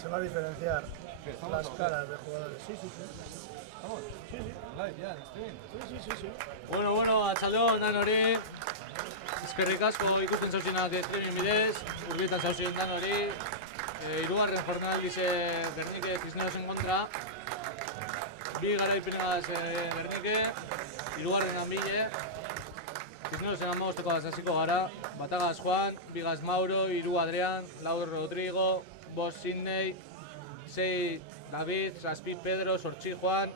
se va a diferenciar las caras de jugadores. Sí, sí, sí. ¿Vamos? Sí, sí. Live, ya, en stream. Sí, sí, sí, sí. Bueno, atxaldeon, dan hori. Eskerrik asko ikusten zauzinak streaming bidez, urbitan zauzien dan hori. Hirugarren jornaldize Bernike Cisnerosen kontra. Bi garaipenegaz Bernike, hirugarren ganbile. Cisnerosen amagosteko hasiko gara. Batagaz Juan, bigaz Mauro, hiru Adrián, lau Rodrigo, bost Sidney, sei David, zazpi Pedro, zortzi Juan,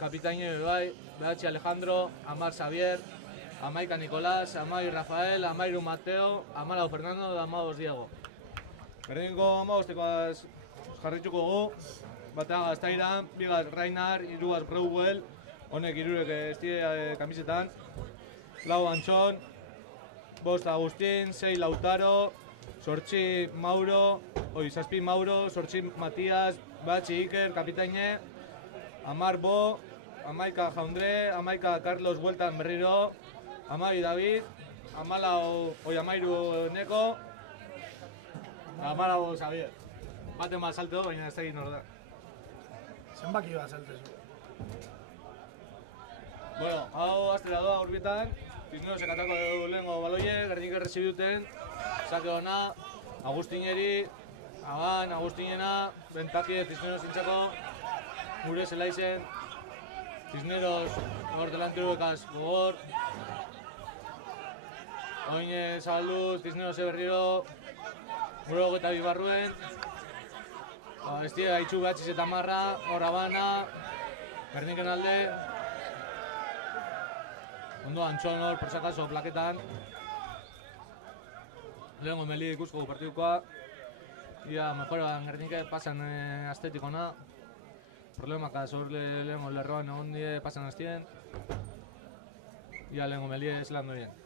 kapitaino bai, behatzi Alejandro, amar Xavier, amaika Nicolás, amai Rafael, amairu Mateo, amalau Fernando, da amabos Diego. Berdinko amabostekoaz jarrituko gu, batagaz Tairan, bigaz Rainar, hirugaz Breuel, honek hirurek ez die kamisetan, lau Antxon, bost Agustín, sei Lautaro, zortzi Mauro, zazpi Mauro, zortzi Matias, batzi Iker, kapitaine, amar Bo, amaika Jaundre, amaika Carlos bueltan berriro, amai David, amairu Neko, amalau Xavier. Baten bat salto, baina ez egin hor da. Zenbaki bat saltezu. Bueno, hau astera doa urbietan, Cisnerosek atako dugu lehengo baloie, Gernik errezibiduten, sake hona, Agustineri, Agan, Agustinena, Bentaki, Cisneros intzako, gure zelaizen, Cisneros hor delanteruekaz gogor, oin zabaldu, Cisneros berriro, gure hogeta bibarruen, ez dira haitxu behatziz eta marra, hor Habana, Gerniken alde, ondo Antxon hor, por si acaso, plaketan. Lehengo meli ikusko partidukoa. Ia, mejoran Gernike pasan astetikona. Problemakaz hor lehengo lerroan egon die pasan astien. Ia, lehengo meli ez lan doien.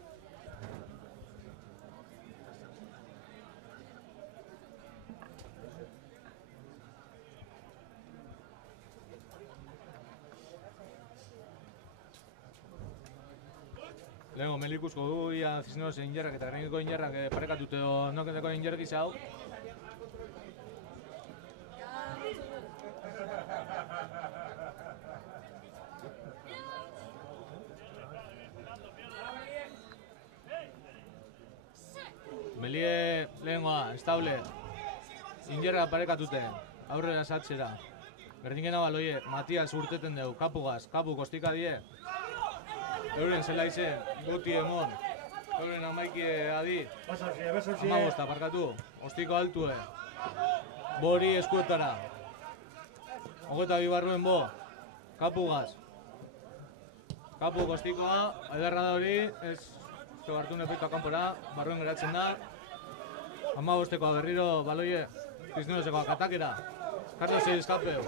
Lehenko meli ikusko du, ia Cisnerosen injerrak eta Gernikeko injerrak parekatute edo noketeko injerrak izau. Melie lehengoa, estable, injerrak parekatute, aurrera satzera. Gernikena baloie, Matias urteten dugu, kapugaz, kapu kostika die. Euren zelaizen, goti emon, euren amaiki adi, amagosta parkatu, ostiko altue, bori eskuetara, hogeta bibarruen bo, kapugaz, kapu kostikoa, ederra da hori, ez hartu nefeikoa kanpora, barruen geratzen da, amagostekoa berriro baloie, Cisnerosekoa katakera, Carlos Eskape,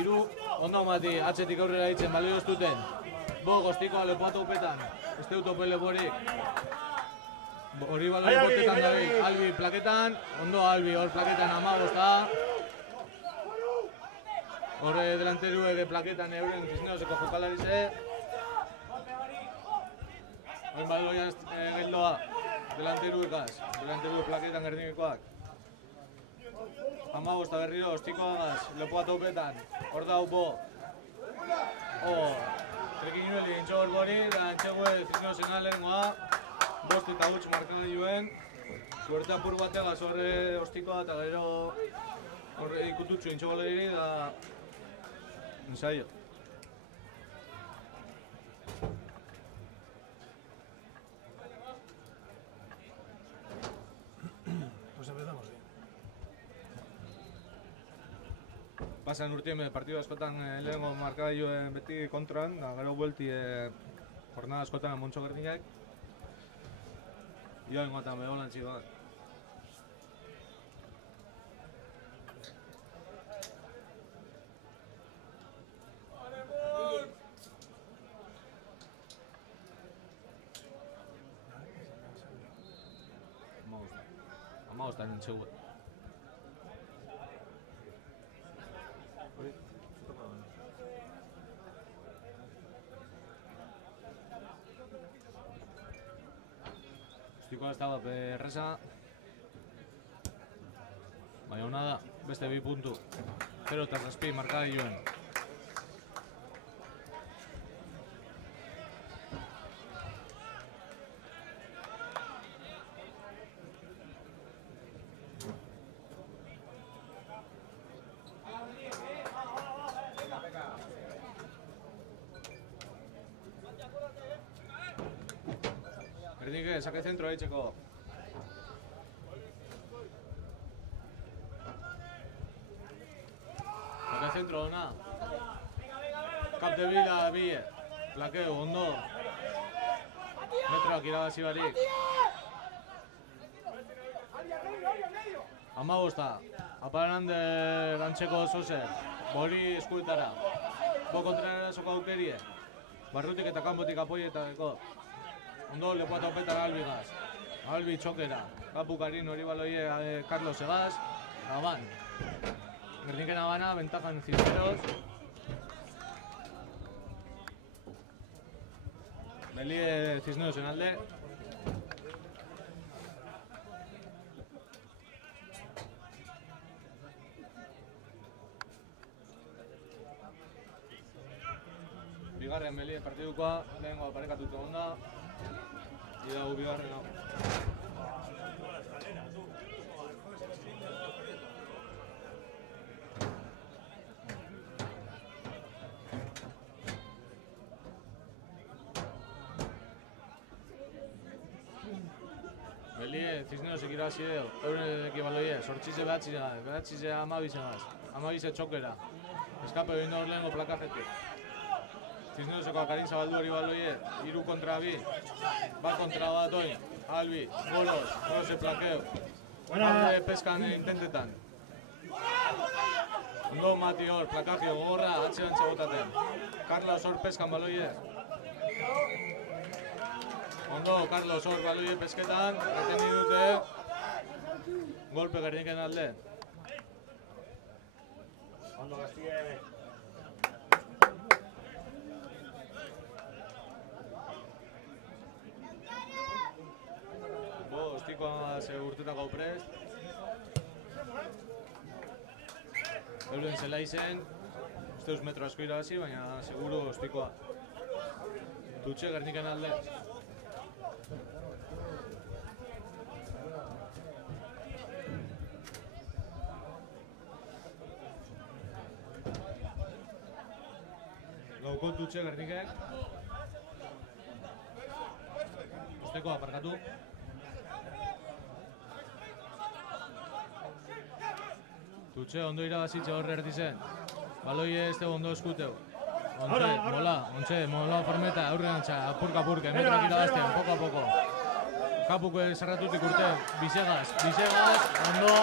hiru ondo mati atzetik aurrera ditzen balio ez duten, Bo, goztikoa lepoatu upetan, ez dut opele borik. Hori balo lepotetan dabil, Albi plaketan, ondo Albi hor plaketan amagosta. Horre delanteruek plaketan euren Cisneroseko jokalarize. Horren baloia geldoa, delanteruekaz, delanteruek plaketan Gernikekoak. Amagosta berriro, ostikoagaz, lepoatu upetan, hor dau Bo. Trekin nueli intxo hor bori, da entxegue Cisnerosen lehengoa, bost eta huts markan joen, suerte apur bateagaz horre ostikoa eta gero horre ikututxu intxo goleri da ensaio. Pues empezamos bien. Pasan urtien partidu askotan lehengo markagailuen beti kontran, da gero buelti jornada askotan Montxo Gernikak. Ia ingotan begolantzi bat. Amagosta nintxegue. Ostikoa ez dago erresa. Baina hona da. beste 2 puntu. 0-7 markagailuen. Berdinke, saque zentro haitzeko. Saque zentro ona. Kapte bila, bie. Plakeu, ondo. Metroak irabazi barik. 15. Aparande gantzeko zozer. Bori eskuetara. Bo kontrara soko aukerie. Barrutik eta kanpotik apoietako. Ondo lepoa topetara Albigaz. Albi txokera. Kapukarin hori baloie Carlos Egaz. Aban. Gerniken abana, ventajan Cisneros. Belie Cisnerosen alde. Bigarren Belie partidukoa, lehengoa parekatuta onda. Ida gu bigarren hau. Belie, Cisneros irabazi edo, euren ekibaloie, sortxize behatzize amabizegaz. Amabize txokera. Eskape egin hor lehengo plakajetik. Cisneroseko Akarin Zabaldu hori baloie, 3 kontra 2. Bat kontra bat oin. Albi, Golos plakeu. Alde peskan intentetan. Ondo Mati hor, plakajio gogorra, atzean txagotaten. Carlos hor peskan baloie. Ondo, Carlos hor baloie pesketan, reteni dute. Golpe Gerniken alde. Ondo Gaztie. Ostikoa ze urtetako prest. Euren zela izen, usteuz metro asko irabazi, baina seguru ostikoa. Dutxe Gerniken alde. Gaukot dutxe Gerniken. Ostikoa aparkatu. Dutxe ondo irabazitxe horre erdizen. Baloie ez ondo eskuteu. Mola formeta, aurrean antxa, apurka, metrak irabazten, poko a poko. Kapuko zerratutik urte, Bizegaz, ondo.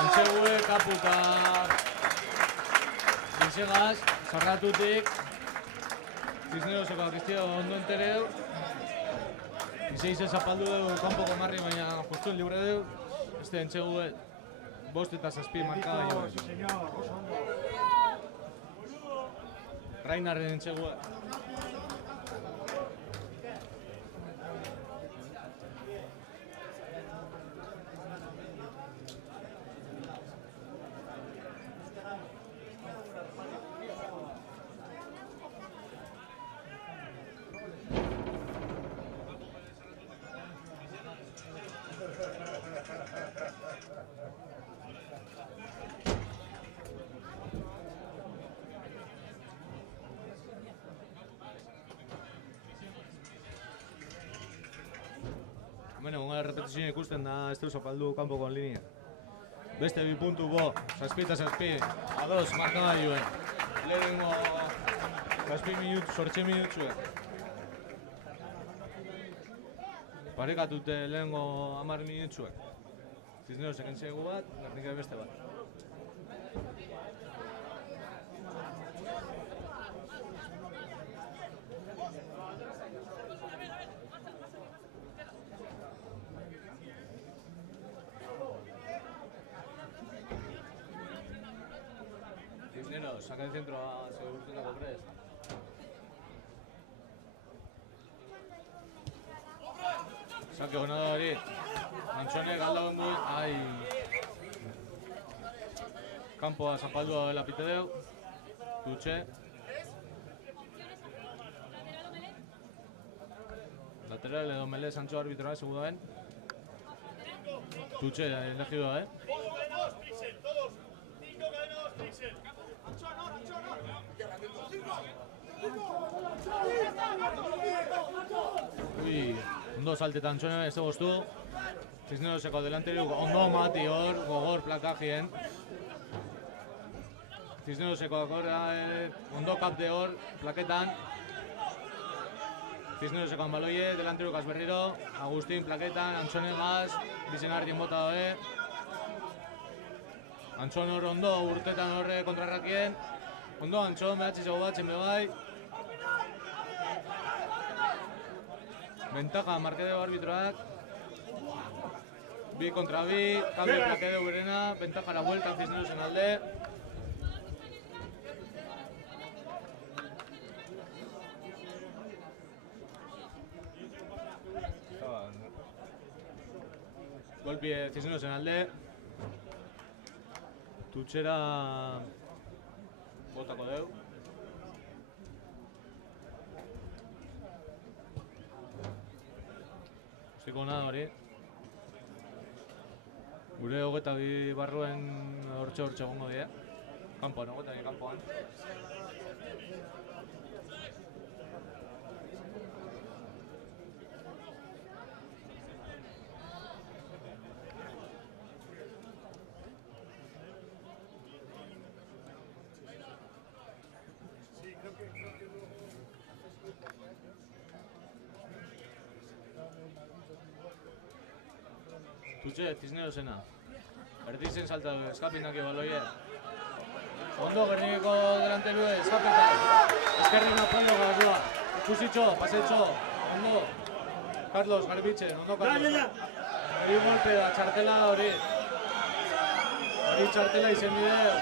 Ontsegue, Kaputa. Bizegaz, zerratutik. Cisneroseko Kristio ondo entereu. Izeize zapaldu deu, kanpoko marri, baina justuen libre deu. Este entsegue. 5-7 markada jo. Rainarren entxegua. Bueno, una repetizioa ikusten da ez deu zapaldu kanpoko linea. Beste 2 puntu bo, 7-7, ados markagailuen. Lehenengo 8 minutzue. Parekatute lehenengo 10 minutzue. Cisnerosek entzegu bat, Gernikek beste bat. Cisneros, saca el centro a Segurtutako prest. Saque hona da hori. Antxonek aldauen duen, ai. Kanpoa zapaldua dela pite deu. Tutxe. Lateral edo Mele Sancho arbitroa, seguraen. Tutxe elegidoa, Ui, ondo salteta Antxone, ez egoztu. Cisneroseko delanterio ondo mati hor, gogor plakajien. Cisneroseko akora, ondo kapde hor, plaketan. Cisneroseko baloie, delanterio Kasberriro, Agustin plaketan, Antxone gaz, bizenardien bota dabe. Antxon hor ondo, urtetan horre kontrarrakien. Ondo Antxon, behatzizago batzen bebai. Ventaja markedeo arbitroak. 2 kontra 2, cambio markedeo berena, ventaja la vuelta Cisnerosen alde. Golpie Cisnerosen alde. Tutxera botako deu. Ostiko nada hori. Gure 22 barruen hortxe egongo dira. Kanpoan, 22 kanpoan. Tutxe, Cisnerosena. Erdizen salta du, eskapinaki baloie. Ondo, Gernikeko delanteru eskapetan. Eskerren apoio gazua. Ikusitxo, pasetxo, ondo. Carlos, Garbitzen, ondo Carlos. Hori golpe da, txartela hori. Hori txartela izen bideo.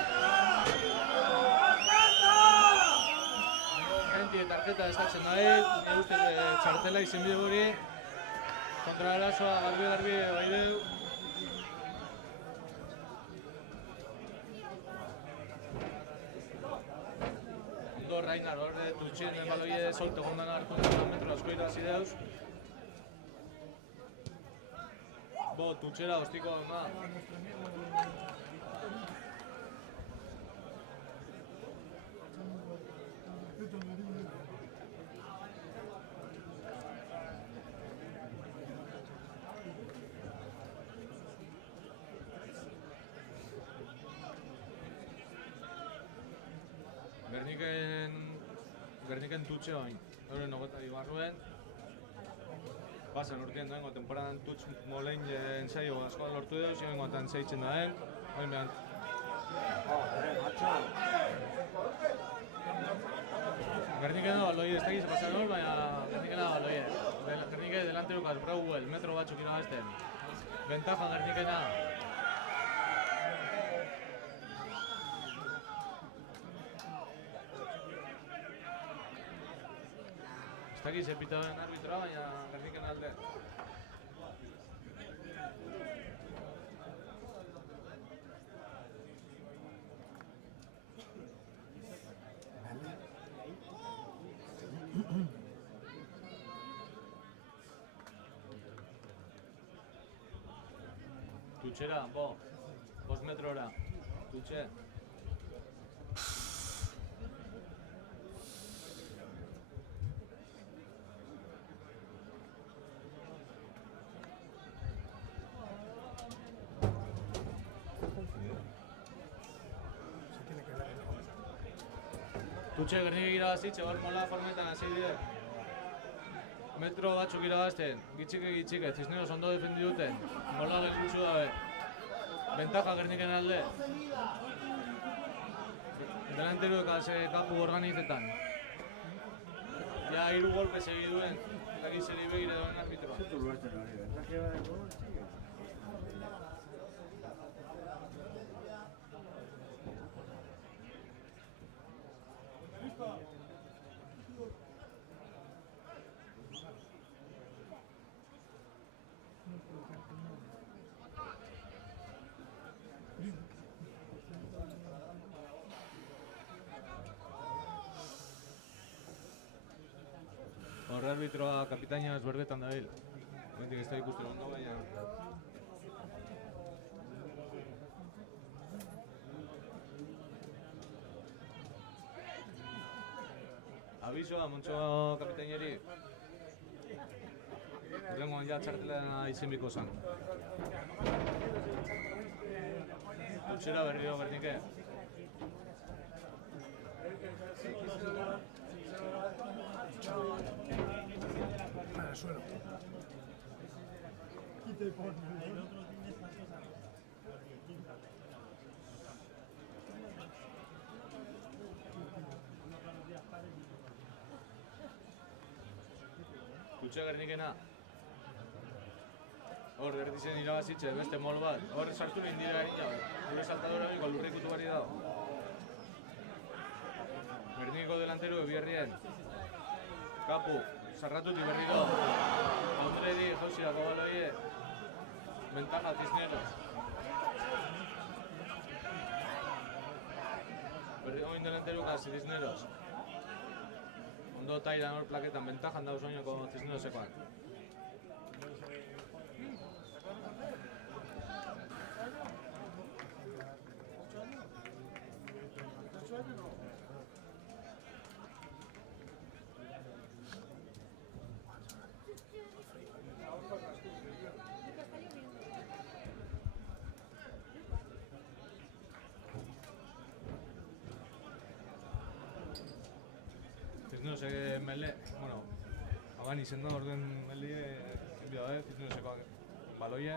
Genti tarjeta eskatzen da nire ustez txartela izen bideo hori. Kontra erasoa, garbi, bai deu. Ondo Rainar, horre Tutxen baloie solto gondan hartu metro asko irazi deuz. Tutxera ostiko da. Gerniken Tutxe bain, horren 22 barruen. Pasan urtien doengo temporadan Tutx molein ensaio askoan lortu edo, ziren gotan zeitzen daen. Hain behant. Gerniken da baloie, ez dakiz pasan hor, baina Gerniken da baloie. Gernike delanterukaz Brauwell, metro batzuk irabazten. Ventaja Gernikena. Ez dakiz epita den arbitroa, baina Gerniken alde. Tutxera, 5 metrora. Tutxe. Tutxe Gernik irabazitxe, hor mola formetan hasi dire. Metro batzuk irabazten, gitxike, Cisneros ondo defendi duten. Mola gelitzu dabe. Ventaja Gerniken alde. Delanteruek kapu organizetan. Ja, 3 golpe segiduen. Eta zeri begire duen arbitroa. Horre arbitroa kapitaina berbetan dabil. Momentik ez da ikusten ondo, baina... Abisoa, Montxo kapitaineri. Urrengoan ja txartela izenbiko zan. Dutxera berriro berdinke. Para el suelo. Dutxe gernikena. Hor, gertizen irabazitxe, beste mol bat. Hor, sartu nihin dira harina, gure saltadora biko lurrikutu bari dago. Gernikeko delantero ebierrien. Kapu, sarratutik berri do. Audredi, jauzirako baloie. Ventaja, Cisneros. Berri gomin delantero kasi, Cisneros. Ondo tairan hor plaketan, ventajan dauz oinoko Cisnerosekoan. Cisnerosek mele, bueno, hagan izen da orden melie, Cisnerosekoak baloie.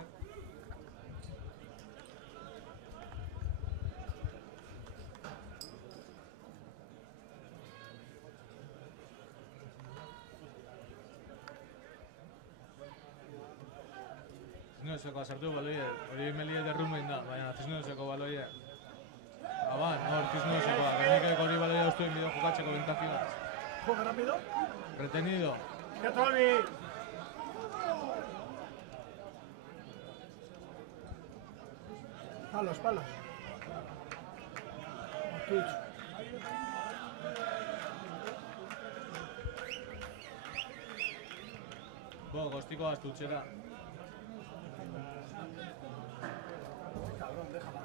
Cisnerosekoa sartu baloie, hori melie derrumbein da, baina Cisneroseko baloie. Aban, hor Cisnerosekoa, Gernikek hori baloia ustuen bideo jokatzeko bentajigaz. ¿Juega rápido? Retenido. ¡Que Tony! Palos, palos. Twitch. Gostiko astutxera. Cabrón, déjala,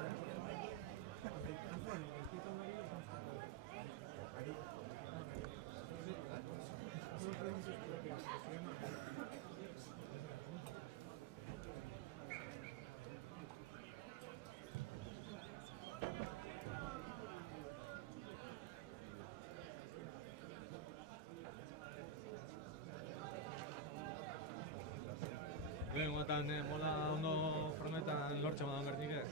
Lehengoetan mola ondo formetan lortzen badan Gernikek.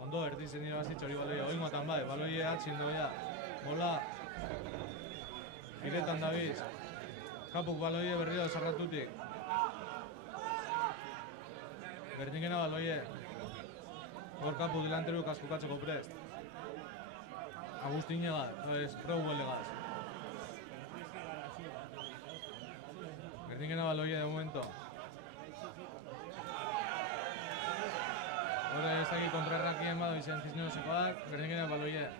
Ondo erdizen irabazitxe hori baloia, oingoetan bai, baloie atxin doia. Mola, giretan dabiz. Kapuk baloie berri da zarratutik. Gernikena baloie. Hor kapu delanteru kaskukatzeko prest. Agustin Egat, preu huelegaz. Gernikena baloie de momento. Hore ez dakit kontrarrakien bado izan Cisnerosekoak, Gernikena baloie.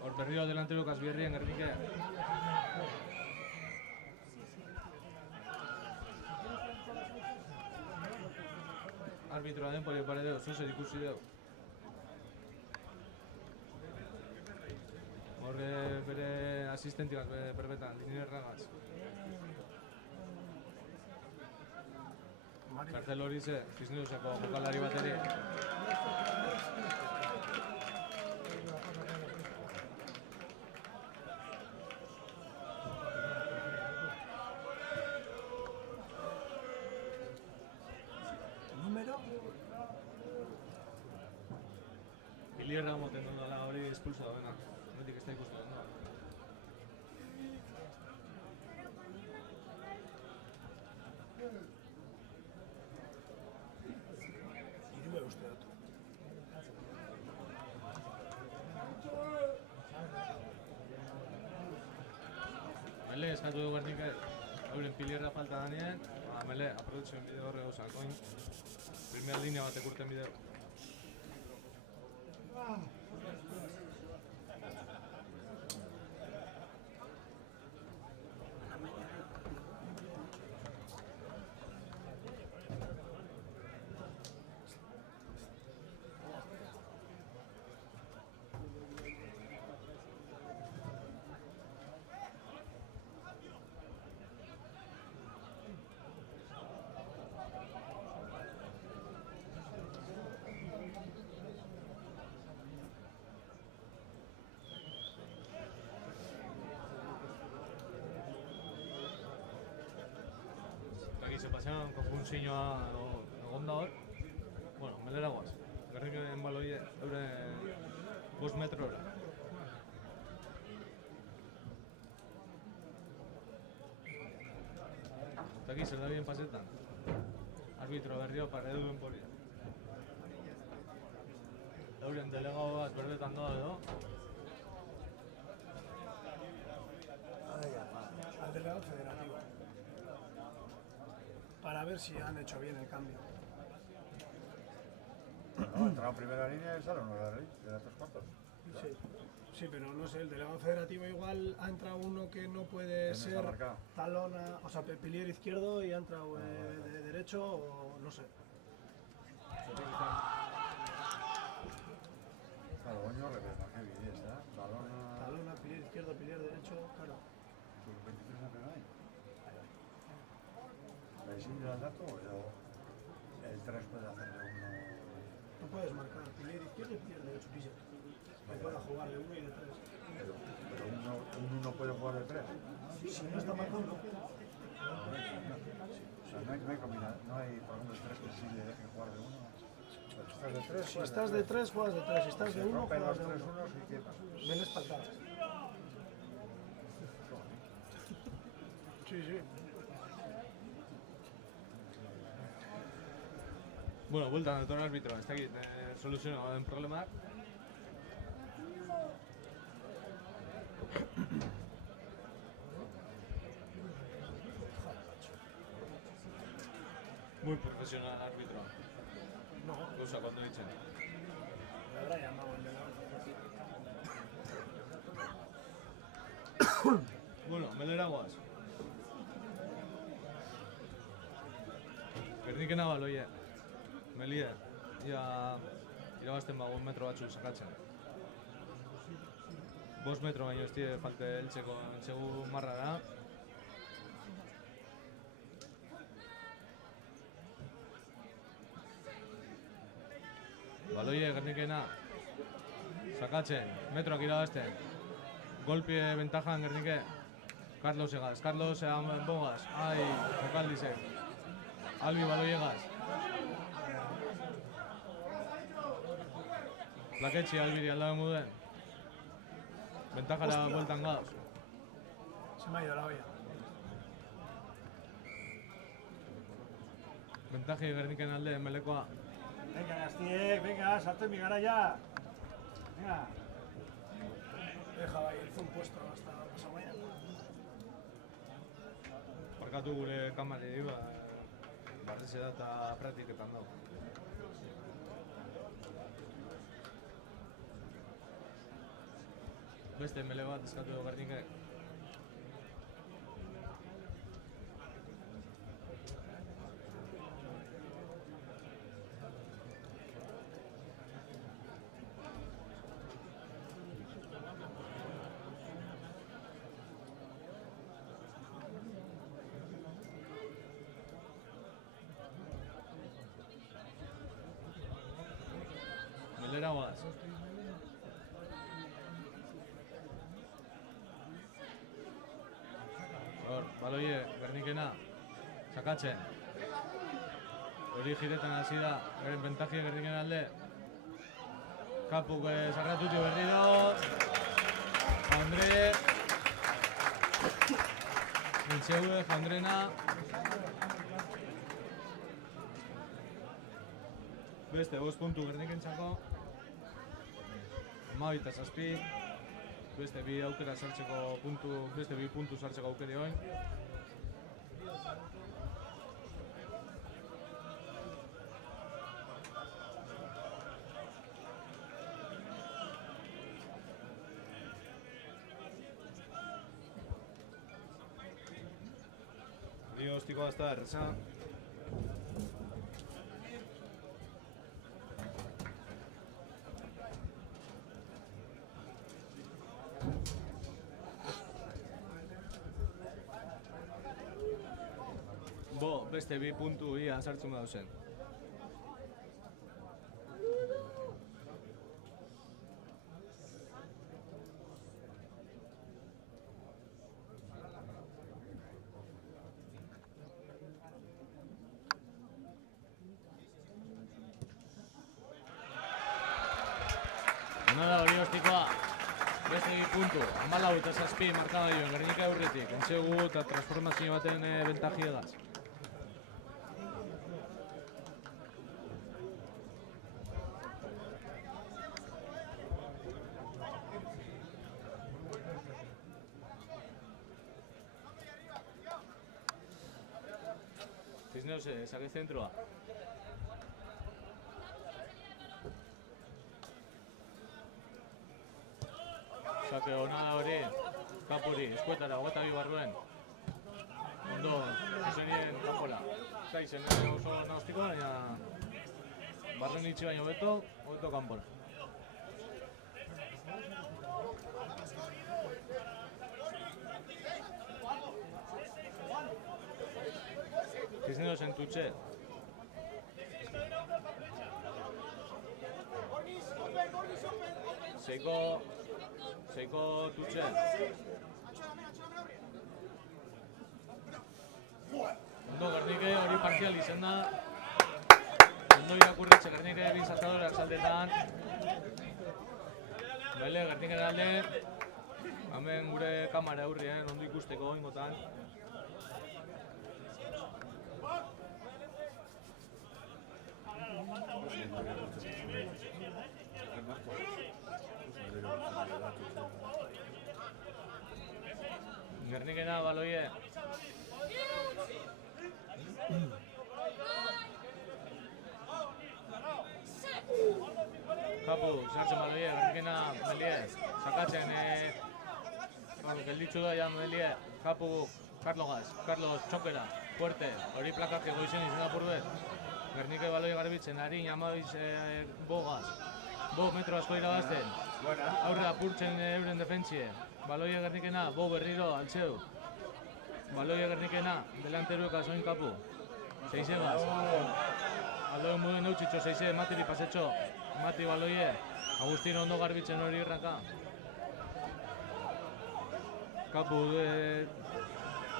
Hor berriro delantero kasbierrien Gernike. Arbitroa den poli paredeo, zuzer ikusi deu. Horre bere asistentikaz berbetan, Linien Erragaz. Kartel hori ze, Cisneroseko jokalari bateri. Número. Ilierra moten dut dela hori espulso da bena. Notik ez da ikustu dut. Irube uste dut. Mele, eskatu du Gernikek. Euren pilierra falta danien. Mele, aprovetzen bideo horre gauzak. Oin, primera linea batek urten bideo. se pasean konfusioa egon da hor. Bueno, melera guaz. Gerniken baloie euren 5 metrora. Eta aquí zer da bien pasetan. Arbitro berrio para eduen polia. Euren delegado bat berdetan doa edo. Al delegado federativo. Para ver si han hecho bien el cambio. No, entrado en primera línea y sale uno de las 3 cuartos. Sí. Sí, pero no sé, el delegado federativo igual ha entrado uno que no puede ¿Quién ser está marcado? talona, o sea, pilier izquierdo y ha entrado de derecho o no sé. Claro, coño, representación que bien, ¿eh? Talona... Talona, pilier izquierdo, pilier derecho, claro. ¿Tus 23 hacen ahí? ¿Veis si el dato o el 3 puede hacerle uno...? No puedes marcar pilier izquierdo y pilier derecho, pilla. No puedes jugar de uno y de tres. Pero uno puede jugar de 3. Si no está marcado, no. O sea, no hay combinación, no hay, por ejemplo, el 3 que sí le deje jugar de 1. Pero si estás de 3, Si estás de 3, juegas de 3. Si estás de 1, rompen juegas los de 3 1. unos y ¿qué pasa? Ven espaldadas. Sí, sí. Bueno, bueltan dator arbitro, ez dakit soluzionatu den problemak. Muy profesional árbitro. No, Cosa cuando dicen. me habrá llamado el delegado. Bueno, melera guaz. Gernikena baloie. Melie. Ja irabazten bago metro batzuk sakatzen. 5 metro baino ez die falte heltzeko entsegu marra da. Baloie Gernikena sakatzen, metroak irabazten. Golpie ventajan Gernike. Carlos Egas, Carlos Bogas, ai, Jokaldizek. Albi baloiegaz. Plaketxi albiri aldabe muden. Ventajara bueltan gauz. Se me ha ido la olla. Ventaji Gerniken alde melekoa. Venga, Gastiek, venga, salto en mi gara ya. Venga. Deja ahí, hizo un puesto hasta pasado mañana. Barkatu gure kamarei, barreze da eta praktiketan dago. Beste mele bat eskatu du Gernikek. Melera guaz. Hor, baloie, Gernikena, sakatzen. Hori jiretan hasi da, garen ventaji Gerniken alde. Kapuk sarratutxo berriro. Jandre. Intxeue, Jandrena. Beste, 5 puntu Gernikentzako. 12-7. Beste 2 aukera sartzeko puntu, beste 2 puntu sartzeko aukeri oin. Diagnostikoa ez da erreza. Beste 2 puntu ia sartzen dauzen. Ona da hori ostikoa. Beste puntu. 14-7 markagailuan Gernika aurretik. Entsegu eta transformazio baten bentajiegaz. Cisneros, saque zentroa. Saque ona da hori, kapuri, eskuetara, 22 barruen. Ondo, zuzenien kapola. Zaizen oso nahostiko, baina barren itxi baino hobeto kanpora. Cisneros en Tutxe. Seiko Tutxe. Ondo Gernike hori parzial izen da. Ondo irakurretxe Gernike bin saltadoreak saldetan. Bale, Gerniken alde. Hemen gure kamara aurrien, ondo ikusteko ingotan. Gernikena baloie. Kapu, sartzen baloie, Gernikena melie. Sakatzen, gelditzu da ja melie. Kapu, Carlos txokera, fuerte. Hori plakake goizen izan apurduet. Gernike baloi garbitzen, harin amabiz bogaz. 5 metro asko irabazten. Aurre apurtzen euren defentsie. Baloia Gernikena, berriro, altzeu. Baloia Gernikena, delanterueka soin kapu. Seizegaz. Aldoen muden eutxitxo, seize, matiri pasetxo. Mati baloie. Agustino ondo garbitzen hori irraka. Kapu,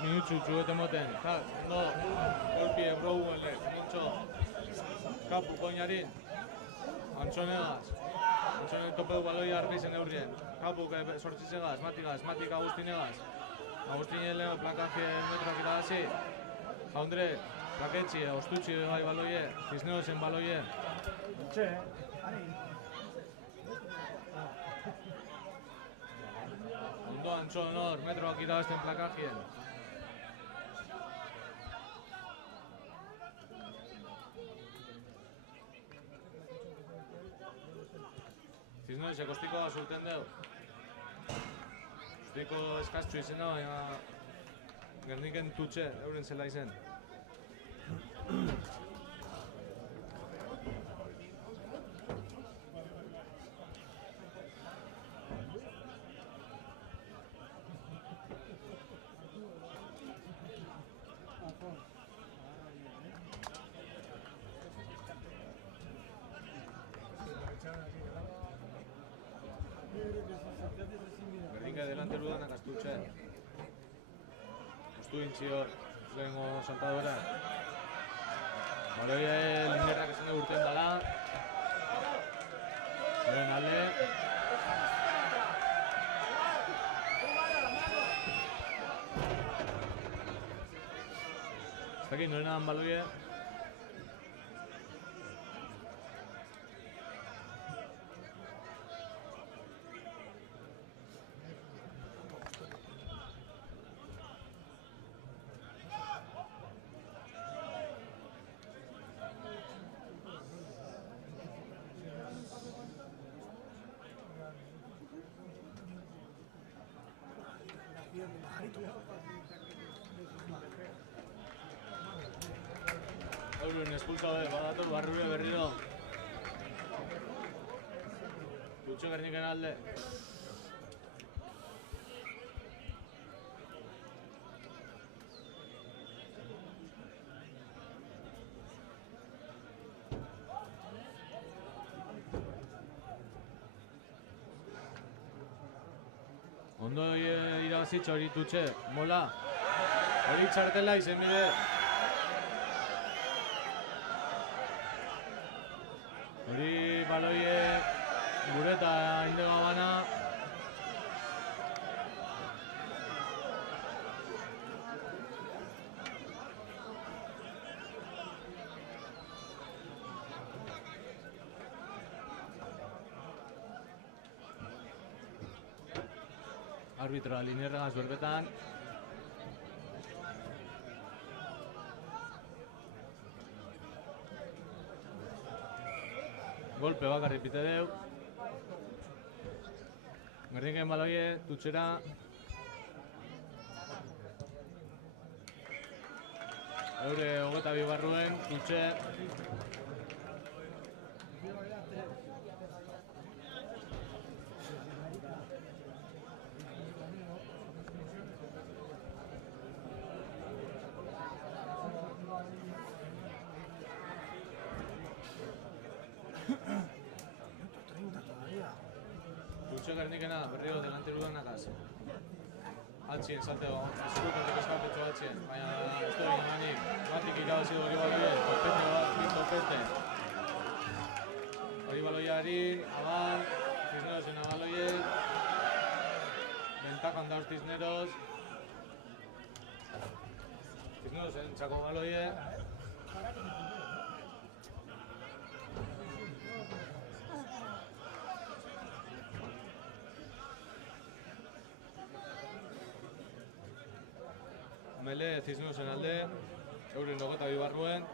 minutzu txuete moten. Ondo, golpie, brouele, minutxo. Kapu, koinarin. Antzonegaz. Antzonen topeu baloia arbizen eurrien. Kapu, sortzizegaz, matik Agustinegaz. Agustinele plakazien metroak iragazi. Jaundre, plaketxi, ostutxi bai baloie. Cisnerosen baloie. Ondo Antzon hor, metroak iragazten plakazien. Cisneros, ekostiko surten deu. Ostiko eskastxu izena, baina Gerniken Tutxe, euren zela izen. Gernika delanteru danak Astutxe. Astu intzior, lehenko saltadora. Baloie linderrak esan urtean dala. Lehen alde. Ez dakit noren adan baloie. Euren espulsa badator barrure berriro. Tutxe Gerniken alde. Ondo irabazitza hori Tutxe, mola. Hori txartela izen bide. Hori baloie Gure eta indega bana. Arbitra linearregaz berbetan. Golpe bakarri pite deu. Berdiken baloie, tutxera. Eure 22 barruen, tutxe. Tutxe Gernikena, berriro delantero duenakaz. Atxien, zateo, eskutetik eskautetxo atxien, baina ez du egin manik, batik irabazi hori baloie, topete. Hori baloiari, aban, Cisnerosen abaloie, bentajan dauz Cisneros. Cisnerosen txako baloie. Mele Cisnerosen alde, euren 22 barruen.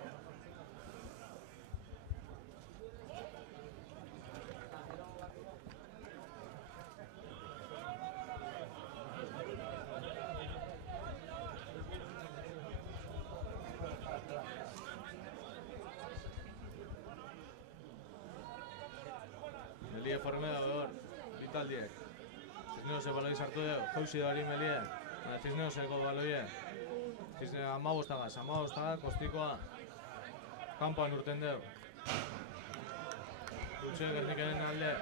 Melie formedador, bitaldiek. Cisnerose baloi sartu deu, jauzi da hori Melie. Cisneroseko baloie. Amabostagaz, kostikoa. Kampoan urten deu. Tutxe Gernikenen alde.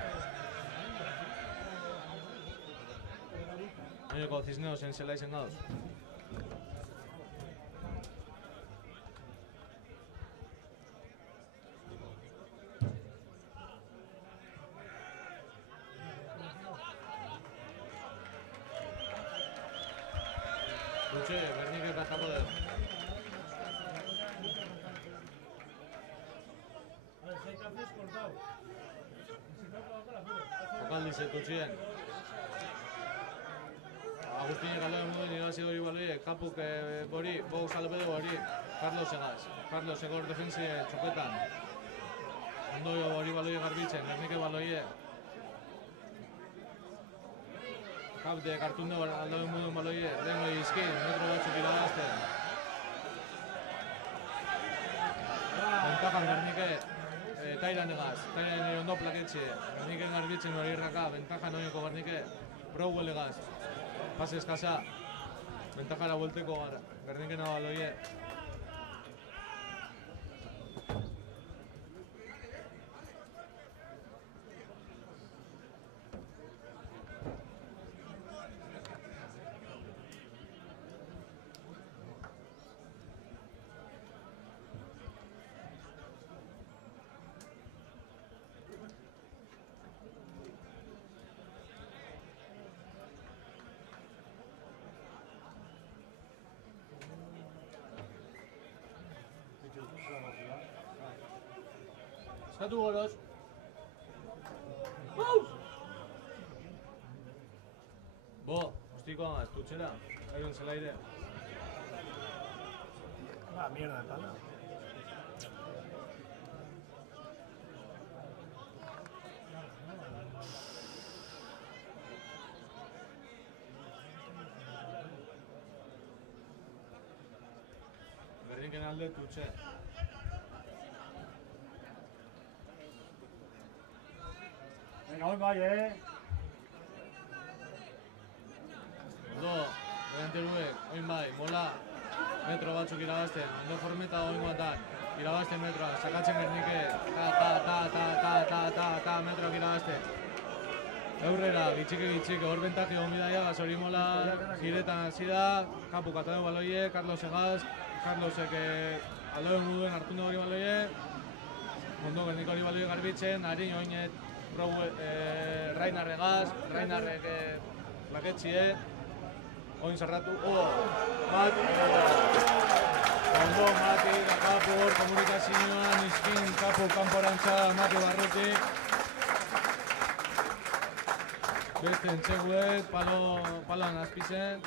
Oineko Cisnerosen zela izen gauz. Tutxe, Gernikek batako deu. Okaldize tutxien. Agustinek alde muden irabazi hori baloie, kapuk bori, bau salpede hori, Carlos egaz. Carlos egor defensi txoketan. Ondo hori baloie garbitzen, Gernike baloie. Kapde kartun dugu aldaben mudun baloie, dengo izkin, metro batzuk irabazte. Bentajan Gernike, tairan egaz, tairan ondo plaketxe. Gernike garbitzen hori irraka, bentajan oineko Gernike, Browell egaz. Pase eskasa, bentajara buelteko gara, Gernikena baloie. Eskatu goroz. Bo, hostikoa, tutxera, airon zelaire. Va, mierda de pala. Gerniken alde tutxe. Venga, hoy bai, Ondo, delanteruek, oin bai, mola, metro batzuk irabazten, ondo formeta oingoatan, irabazten metroa, sakatzen Gernike, metroak irabazten. Eurrera, gitxike, hor bentaki hon bidaia, hori mola, giretan hasi da, kapuk atadeu baloie, Carlos egaz, Carlosek aldoen muduen hartundu hori baloie, ondo Gernike hori baloie garbitzen, harin oinet, Rainarregaz, Rainarrek plaketxie, oin zarratu, bat, ondo mati, kapor, komunikazioan, izkin, kapo, kanporantza, mati barrutik. Beste entxeguet, paloan azpizen.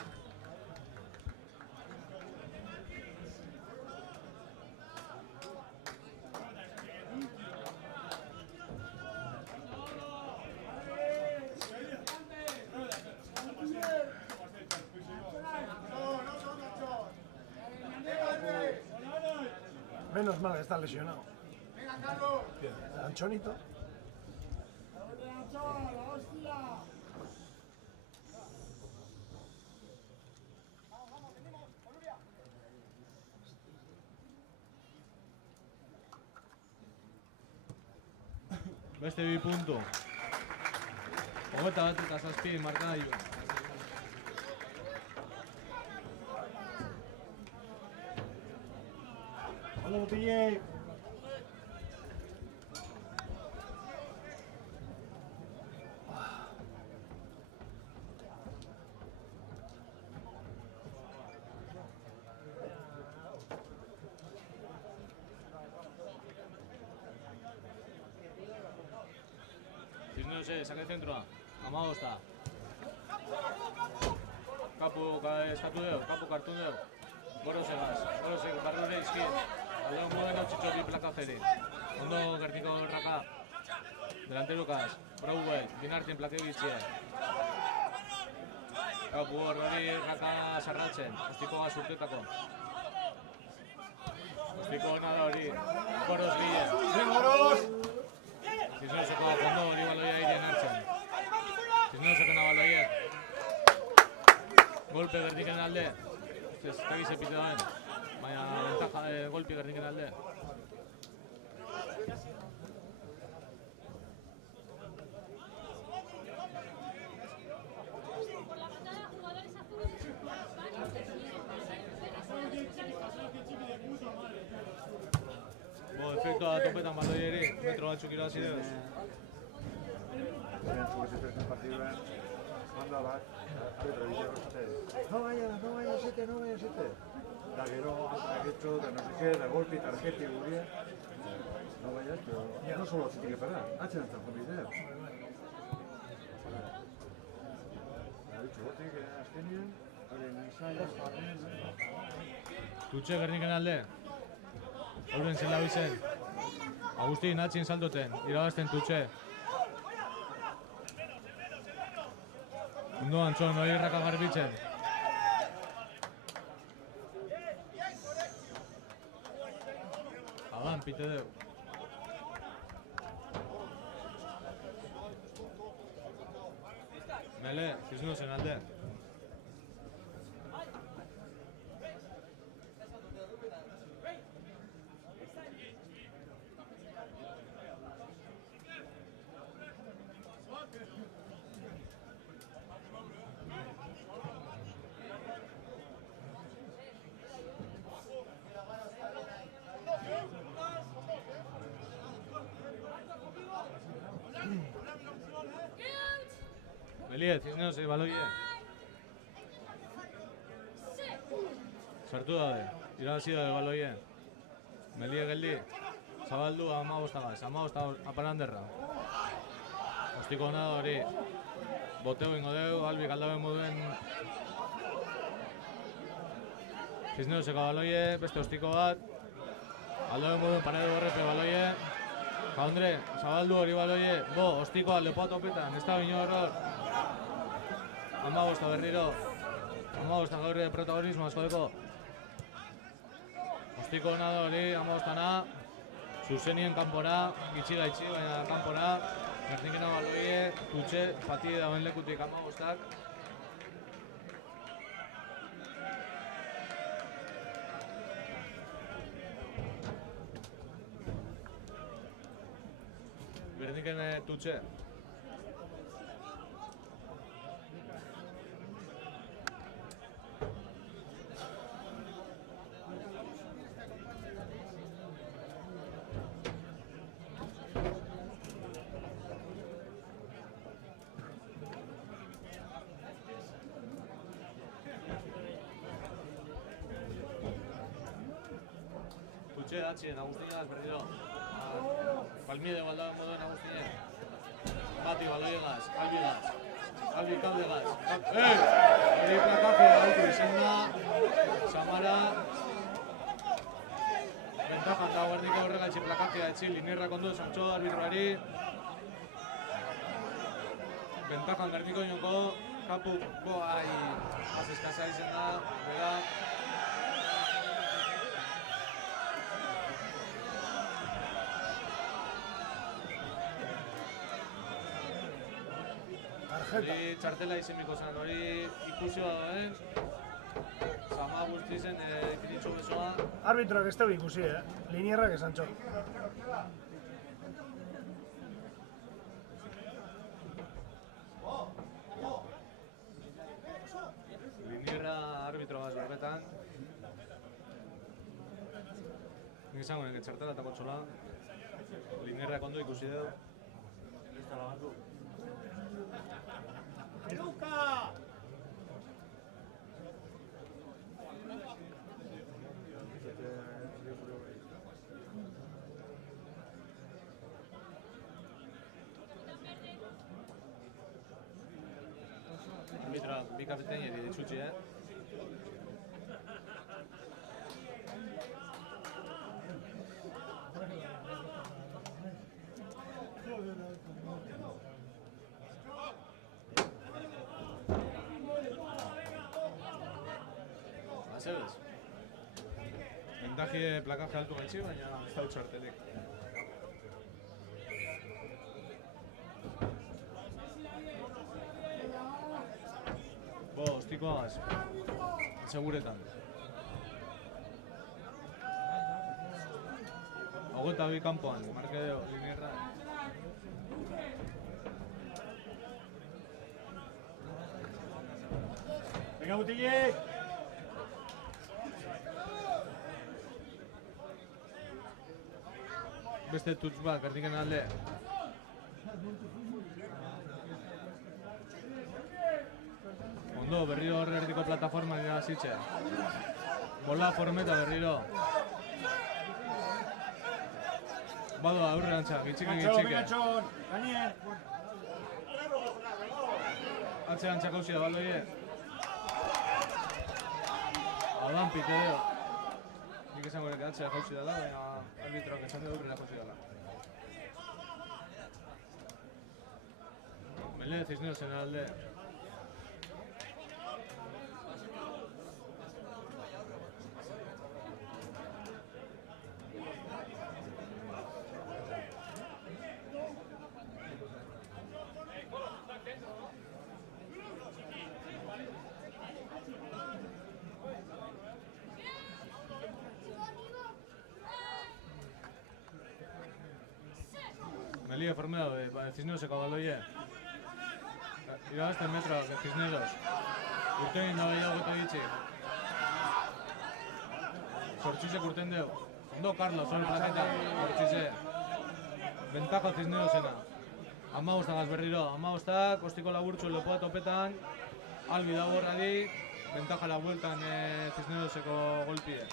Menos mal, está lesionado. Bien, Anchonito. Beste 2 puntu. 21-7 markagailu. Ondo mutilek! Cisneose, saque zentroa. Amagosta. Kapu eskatu deu, kapu kartu deu. Gorosek barrure izkien. Aldeon moden hau txitxori plaka jeri. Ondo gertiko raka. Delanterukaz, Brauet, binartin plake bitxie. Kapu hori raka sarratzen, ostiko gaz urtetako. Ostiko hona da hori, Goros gile. Bien, Goros! Cisneoseko fondo hori baloia irien hartzen. Cisneoseko baloia. Golpe berdiken alde. Ez tagiz epite daen. Baina ventaja golpe berdiken alde. Efektua topetan baloieri, metro batzuk irabazi deuz. Partiduen, manda bat, Pedro Villarrote, no vaya siete. Da gero, agetxo, de no sé qué, de golpe y tarjeta y guría. No vayas, pero no solo se tiene que parar, hacen hasta por video. Ha dicho, bote que azkenean, horren ensaio, Tutxe gerniken alde. Horren zela bizen. Agustin atxin saltoten, irabazten Tutxe. Ondo Antxon, hori irraka garbitzen. Aban, pite deu. Mele, Cisneosen alde. Meliet, Cisneos, baloie. Sartu daude, irabazi daude baloie. Melie geldi, zabaldu 15 aparanderra. Ostiko hona da hori, boteu ingo deu, albik aldabe moduen. Cisneoseko baloie, beste ostiko bat. Aldabe moduen paredo horrepe baloie. Jaundre, zabaldu hori baloie, ostikoa lepoa topetan, ez da bino horror. 15 berriro, 15 gaur protagonismo askodeko. Ostiko hona da hori, 15-na, zuzenien kanpora, gitxi gaitxi, baina kanpora, gertinkena baloie, Tutxe, pati dauen lekutik 15-ak. Gertinken Tutxe. Itxutxe atxien, Agustinaz, berriro. Palmide baldaben moduen Agustine. Bati baloiegaz, albigaz. Albi kablegaz. Hori plakaje auto izan da. Samara. Ventajan da guardika horregatxe plakajea etxil. Linierra kondu, Sancho arbitroari. Ventajan Gerniko inoko. Kapuko azizkasa izan da. Bera. Hori txartela izimiko zen, hori ikusi badoen. Sama guzti zen finitxo besoa. Arbitroak ez dugu ikusi, Linierrak esan txo. Linierra arbitro bat berbetan. Nik izango nek txartela eta kotxola. Linierrak ondo ikusi dugu. Ez da labandu. Eruka! Arbitra, bi kapiteineri ditxutxi, Azebez. Ventaje plakaje altu gaitxi, baina ez da utxartelik. Ostikoagaz. Seguretan. Hogeta bi kanpoan, markedeo, Linierra. Venga, Mutilek! Beste tutz bat, Gerniken alde. Ondo, berriro horre erdiko plataforma dira zitxe. Bola formeta berriro. Badoa, aurrerantza, gitxike. Gatxon, gainien! Atzean txakauzia, baloie. Adan pite deo. Nik esango ere atzea jauzia da, baina arbitroak esan dugu aurrera jauzia da. Mele Cisneros zen alde. Melia formado de Cisneroseko baloie. Irabazten metroak Cisneros. Urtein da gehiago eta gitxi. Sortxisek urten deu. Ondo Carlos, hori plaketa. Sortxise. Ventaja Cisnerosena. 15 berriro. 15, kostiko laburtxu lepoa topetan. Albi da borradi. Ventaja la bueltan Cisneroseko golpie.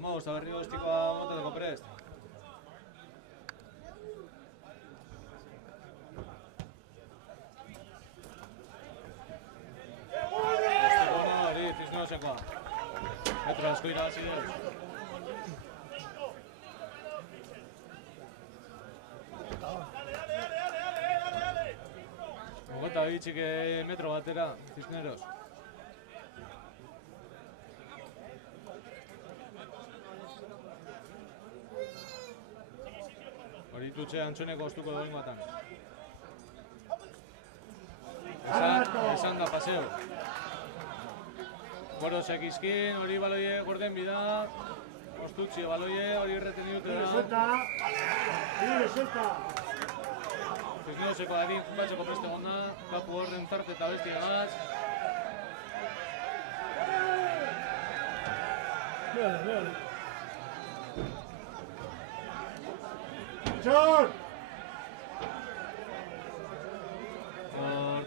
Vamos, a berriro estikoa motetako prest. Estiko hori, Cisnerosekoa. Metro asko irabazi dut. Ogeta bitxik metro batera, Cisneros. Hori tutxe Antxoneko ostuko doin batan. Esan da paseo. Gorosek izkin, hori baloie gorden bida. Ostutxe baloie, hori erreten dute da. Suelta! Cisneoseko adin jokatzeko preste gonda, kapu horren tarte eta besti gaz. Véale. Itxon!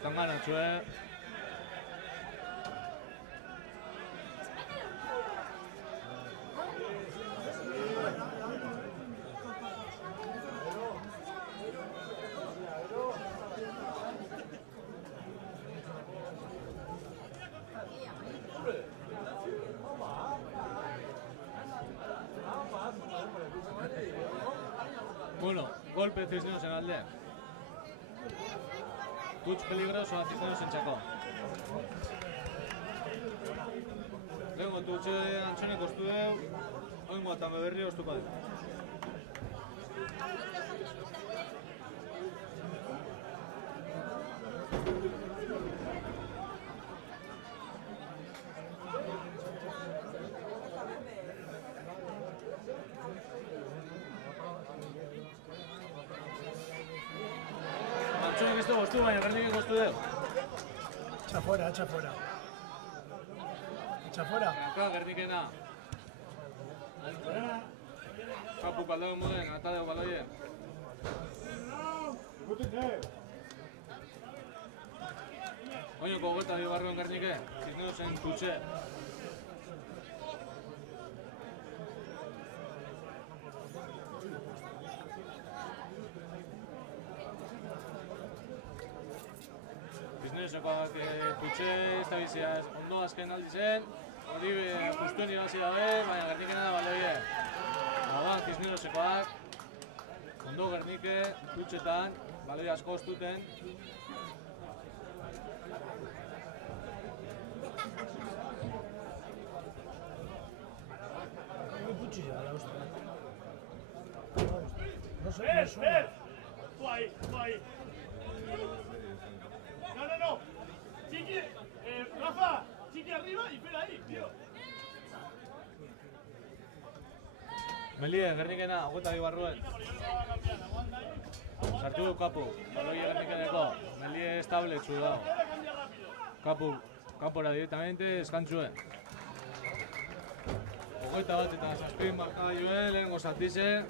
Tangana txue. Bueno, golpe Cisneos en alde. Touch peligroso a Cisneos en Chacón. Lehenko tutxe antxonek ostu deu, oingo eta berri ostuko deu. Antxonek ez du gostu, baina Gernikek gostu deu. Echa fuera. Echa fuera. Acá Gernikena. Kapu kaldeu moden, atadeu baloien. Oinoko gota bi barruen Gernike, Cisneosen tutxe. Cisneosekoak tutxe, ez da biziaz, ondo azken aldi zen. Hori justuen irabazi dabe, baina Gernikena da baloie. Badoan Cisneosekoak, ondo Gernike, tutxetan, baloi asko ostuten. Qué cuchilla la hostia. No sé, no suena. Tú ahí. No. Chiqui, Rafa, Chiqui arriba y Fer ahí, tío. Melie, Gernikena, hogeta bi barruen. Sartu du kapu, baloi Gernikeneko. Melie estable txu dago. Kapu, kapora directamente, eskantzue. Hogeta bat eta zazpin markada joe, lehenko zatize.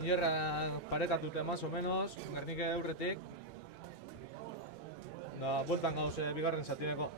Inerran parekatute más o menos, Gernike eurretik. Da, bueltan gauz bigarren zatineko.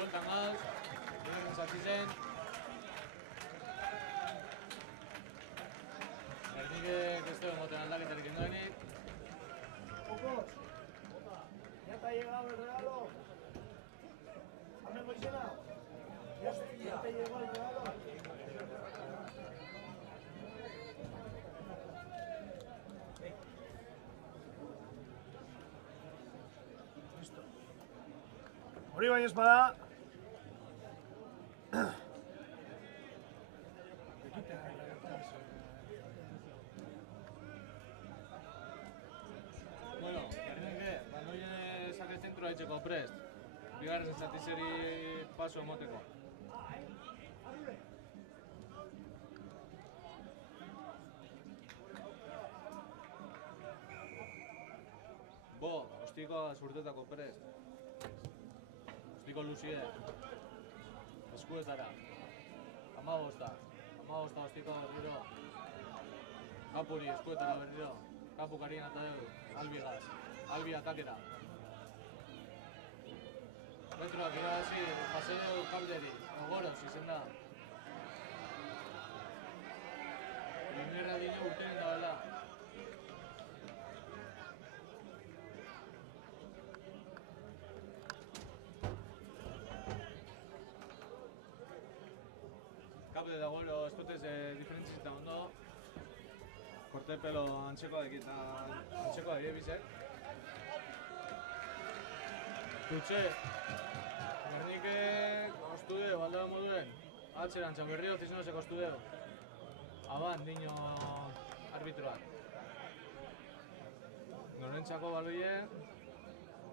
bueltan gaz, bigarren zati zen. Gernikek ez du emoten aldaketarik indoenik. Pocos. Ya te ha llegado el regalo. Amigo Isena. Ya te llegó el regalo. Listo. Hori baina espada. Bueno, Gernikek, baloie sake zentroa itxeko prest. Bigarren zatizeri paso emoteko. Bo, ostikoa zurtetako prest. Ostiko luzie. Eskuetara. 15. 15 ostikoa berriro. Kapuri eskuetara berriro. Kapu karien eta dugu. Albi gaz. Albi atakera. Metroak irabazi, paseo kalderi. Ogoroz izen da. Linerra dine urteren dabela. Kable da goro, ez dutez diferentzizita ondo. Korte pelo antxekoa dekit eta antxekoa dira bizek. Tutxe, Gernikek ostu deu, aldea moduen. Atxerantza berrio Cisnosek ostu deu. Aban, dino arbitroak. Norentzako baloie,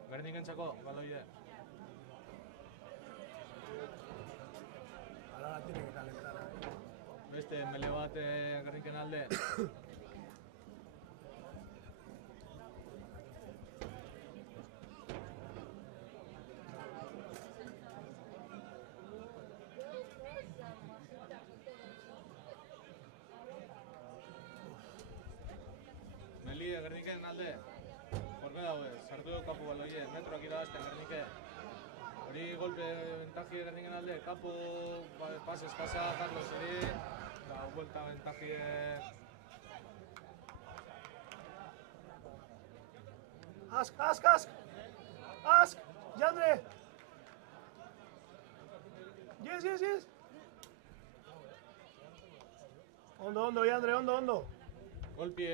Gernikentzako baloie. Ahora la tiene que calentar. Beste mele bat Gerniken alde. Meli Gerniken alde. Jorge daude, sartu du kapu baloie, metroak irabazten Gernike. Hori golpe ventaji Gerniken alde, kapu pas eskasa Carlos eri. Da vuelta ventaji Ask! Yandre! Yes! Ondo, Yandre, ondo. Golpi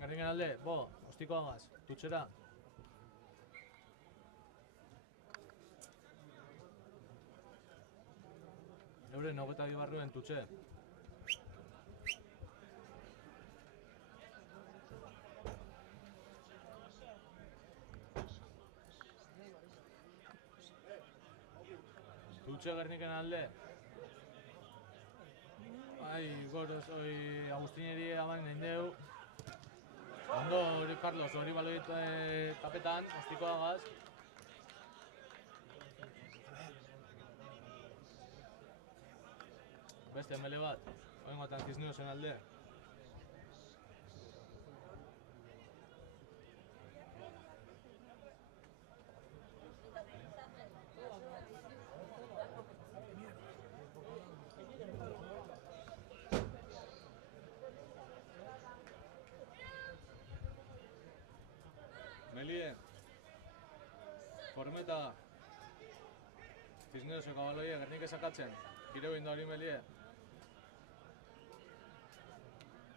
Gerniken alde, bo, ostiko agaz, tutxera. Euren 22 barruen tutxe. Tutxe Gerniken alde. Ai, goroz, Agustineri aban nendeu. Ondo, hori Carlos, hori baloit tapetan, ostiko agaz. Beste mele bat, oengotan Cisneosen alde. Melie, Formeta, Cisneoseko baloie, Gernik esakatzen, kireu inda hori Melie.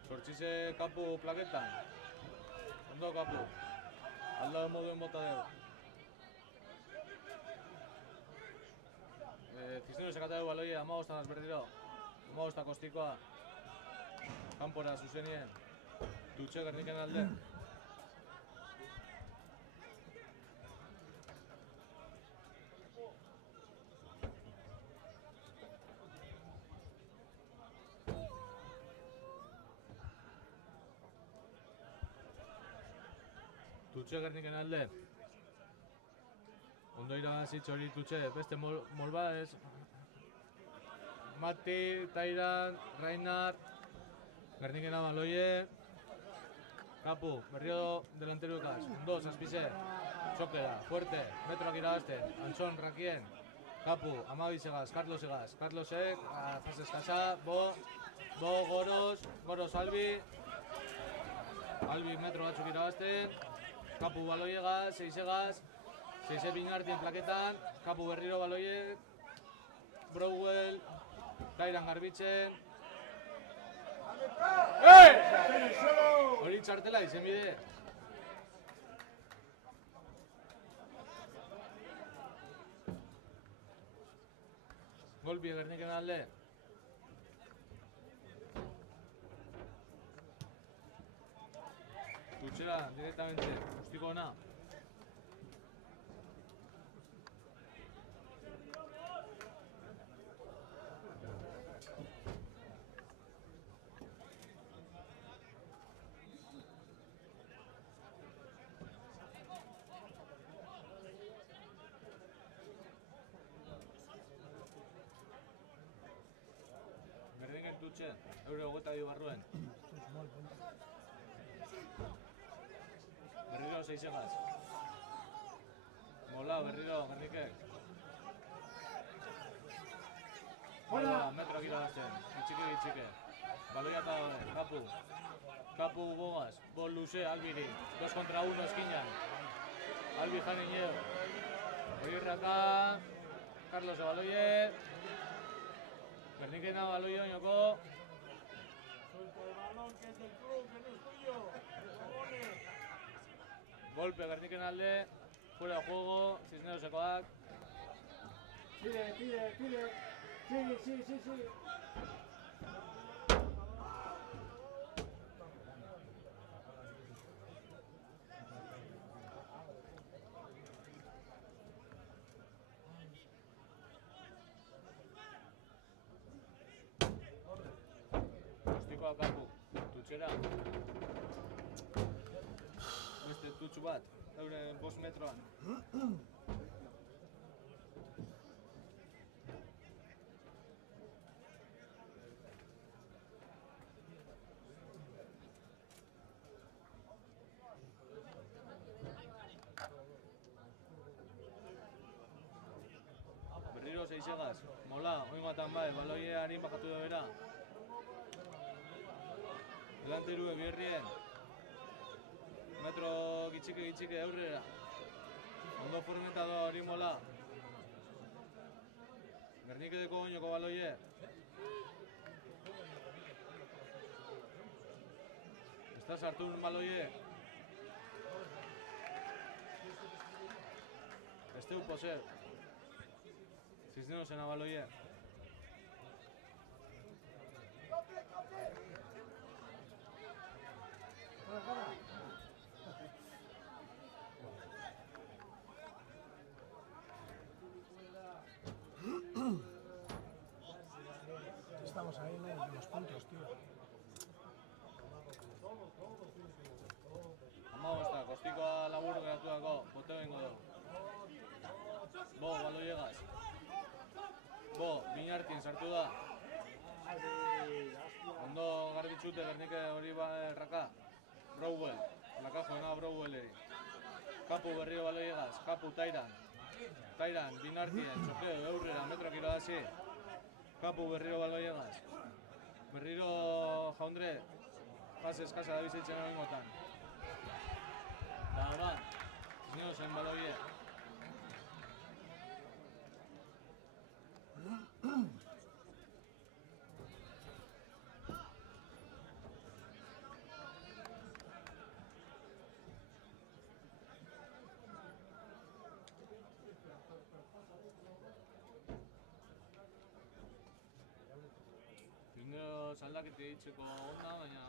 Sortxize kapu plaketan, ondo kapu, alda moduen bota dugu. Cisneos ekata dugu baloie, 15 azberdiro, 15 kostikoa, kanpora zuzenien, tutxe Gerniken alde. Tutxe Gerniken alde. Ondo irabazitz hori tutxe, beste molba ez. Mati, Tairan, Rainar, Gernikena baloie. Kapu, berrio delantero ikaz. Ondo, zazpize. Txokera, fuerte, metroak irabazten. Antzon, Rakien. Kapu, amabi segaz, Carlos egaz. Carlosek, fase eskasa, Bo, Goros Albi. Albi metro batzuk irabazten. Kapu baloi egaz, 6 egaz. 6 Binartien plaketan. Kapu berriro baloiek. Browell, Tairan garbitzen. Hori txartela izen bide. Golpi Gerniken alde. Tutxera, directamente, gustiko ona. Gerniken tutxe, eure hogeta dio barruen. Berriro 6 egaz. Mola, berriro, Gernikek. Mola, metro irabazten, itxike. Baloiak daude, Kapu Bogaz, Bol luze, Albiri. 2 kontra 1 eskinan. Albi janin jo. Oirraka, Carlos baloie. Gernikena baloio oinoko. Suelta el balón que es del club, que no es tuyo. Cojones. Golpe Gerniken alde. Fuera de juego, Cisnerosekoak. Pide. Sí. Gustikoa Kapu, tutxera. Beste tutxu bat, euren 5 metroan. Berriro 6 egaz, Mola, oingatan bai, baloie harin bakatu da bera. Delanteru ebierrien. Metro gitxike aurrera. Ondo formetado hori Mola. Gernikedeko oinoko baloie. Está sartu un baloie. Esteu poser. Cisneros en baloie. Estamos ahí en los puntos, tío. Amabosta, Kostikoa labur geratuako, bote bengo dugu. Bo, baloiegaz. Bo, Binartien sartu da. Ondo garbitxute Gernike hori erraka. Browell, lakajo ena Browelleri. Kapu berriro baloiegaz, Kapu Tairan. Tairan, Binartien, txokeo, eurrera, metrok irabazi. Kapu berriro baloiegaz. Berriro jaundre, fase eskasa da bizitzen hori motan. Da horan, Cisneros en baloie. Cisneros aldakete ditzeko onda, baina...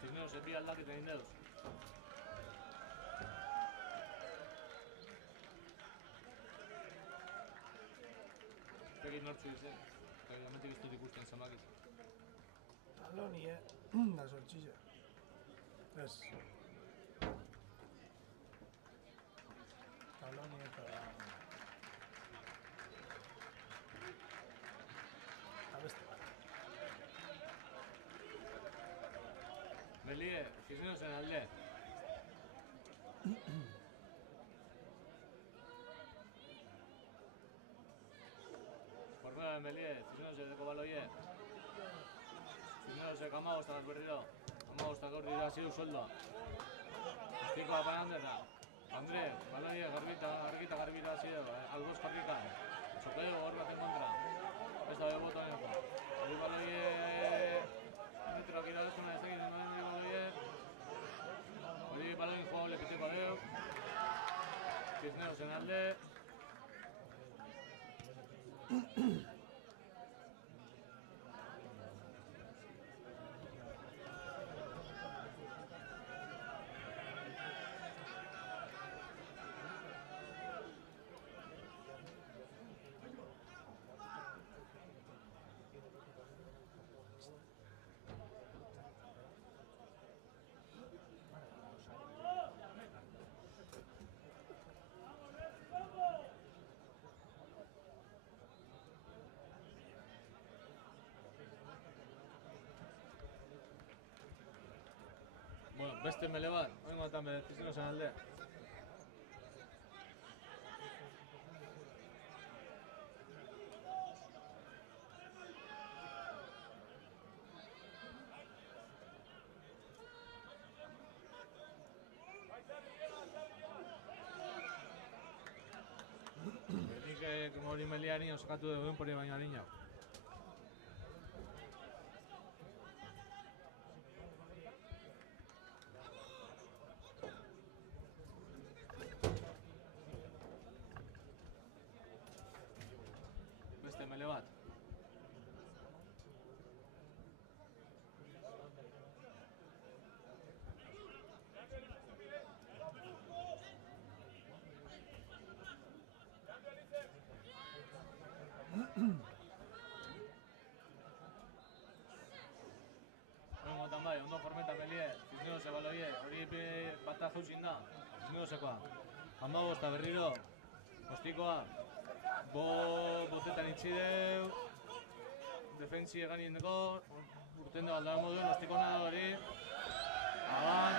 Cisneros epi aldakete egin deuz. Egin nortzu izen, eta gametik ez dut ikusten zenbakit. Taloni, la sortxilla. Ez. Taloni eta... Melie, Cisnerosen alde. Correa de Melie, Cisnerosek deko baloie. Cisnerosek amagostak berriro. Amagostak gaur dira zidu soldoa. Ostikoa Pananderra. Andre, baloie, argita garbira zidu, algoz jarrikan. Txokeo hor baten kontra. Ez da beboto neneko. Hori baloie... Metroak iralezuna ez egin noen baloie. Hori baloien jugable keteko deu. Cisnerosen alde. Bueno, beste mele bat, oingo eta Cisnerosen alde. Bernik hori meliari osakatu duen pori baino harina. Beste mele bat. Oingotan bai, ondo formeta Melie, Cisnerose baloie, hori bata jauzin da, Cisnerosekoa. Hamabosta berriro, ostikoa, botetan itxi deu, defentsi eganien deko, urten da aldara moduen, ostikona hori, aban,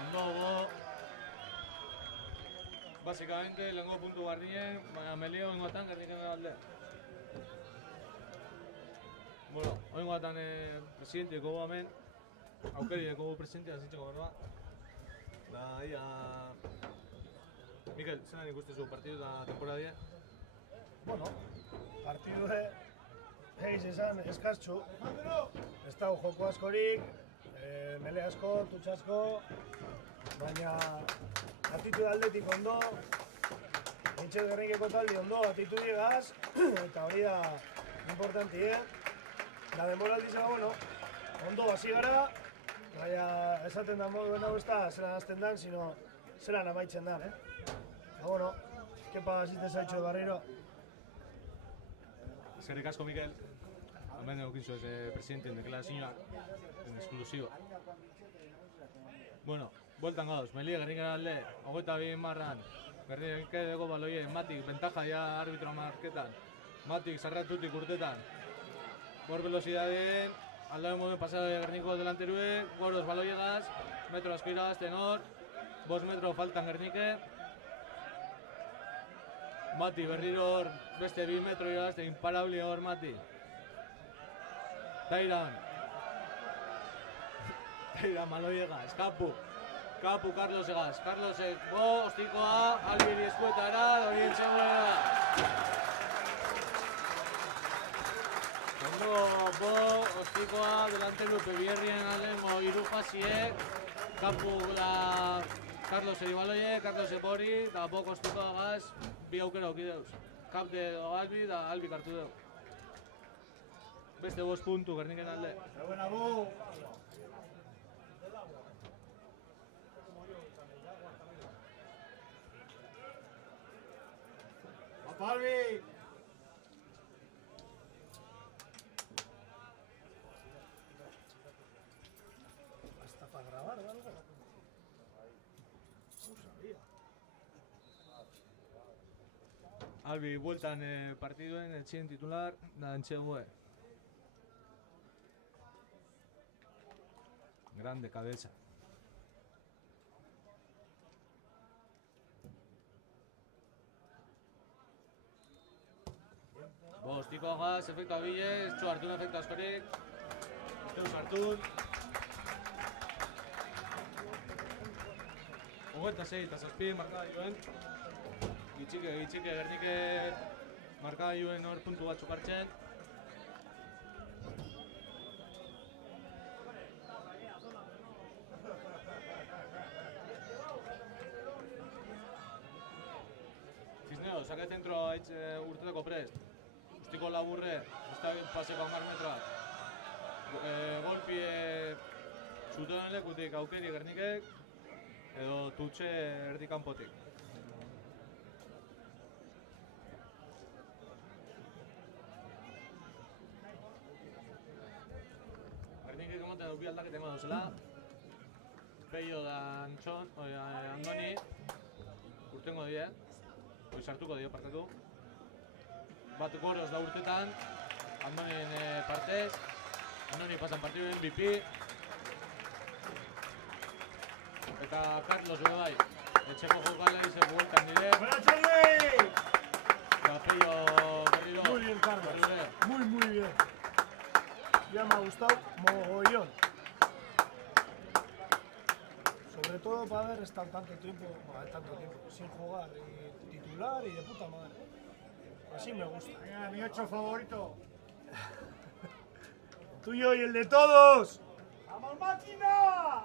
ondo go, básicamente lehenko puntu gardien, baina Melie oingotan gerniken alde. Bueno, oingotan presidente dugu hemen, aukeri dugu presidentea zintzeko berba. Da, ia... Mikel, zelan ikustezu partidu da temporadia? Bueno, partidue, heiz esan eskaztxu. Ez dago joko askorik, mele asko, tutx asko, baina atitude aldetik ondo, nintxe gernikeko taldi ondo atitude gaz, eta hori da importanti, Da denboraldiza, bueno, ondo basi gara, baina esaten da moduen hau ez da zelan hasten dan, sino zelan amaitzen dan, bueno, kepa asiste zaitxo barriro. Eskerrik asko, Mikel. Hemen eukizu ez presidenten deklarazioak, en exclusivo. Bueno, bueltan gauz, Melie gernikera alde, 22 marran, gernikera dugu baloie, Matik, bentaja ja arbitro marketan, Matik zarratutik urtetan. Por velocidadeen, aldaren moduen pasado de Gerniko delanterue, goros baloiegaz, metro asko irabazten hor, 5 metro faltan Gernike. Mati berriro hor, beste 2 metro irabazten, imparable hor Mati. Tairan baloiegaz, Kapu Carlos egaz, Carlosek, ostikoa, Albiri eskuetara, horien txegoera. Ostikoa, delanteru Pebierrien aldengo hiru fasiek, Kapu da Carlos Eribaloie, Carlos Ebori, eta bok ostikoa gaz, bi aukera auki deuz. Kapte Albi da Albi hartu deu. Beste 5 puntu Gerniken alde. Zegoen abu! Apa Albi! Para grabar o algo. No sabía. Albi bueltan partiduen etxien titular da entxegoe. Grande cabeza. Bostiko gaz, efektu abilez, txu hartun efektu askorik. Esteus hartun. 26 eta zazpi markagailuen. Gitxike, Gernike markagailuen hor puntu batzuk hartzen. Cisneo, saque zentro haitz urtetako prest. Ustiko laburre, ez da paseko 10 metroak. Golpi zutenen lekutik aukeri Gernikek, edo tutxe erdi kanpotik. Gernikek ematen dut bi aldaketa eman dauzela. Peio da Andoni, urtengo die, sartuko dio partatu. Bat goroz da urtetan, Andonien partez, Andoni pasan partiduen BP. Eta Carlos ere bai, etxeko jokala izan bueltan dire. ¡Buenas tardes! Eta Peio berriro. Muy bien, Carlos. Muy bien. Ya me ha gustado mogollón. Sobre todo para haber estado tanto tiempo sin jugar y titular y de puta madre. Así me gusta. Venga, mi 8 favorito. El tuyo y el de todos. ¡Vamos, máquina!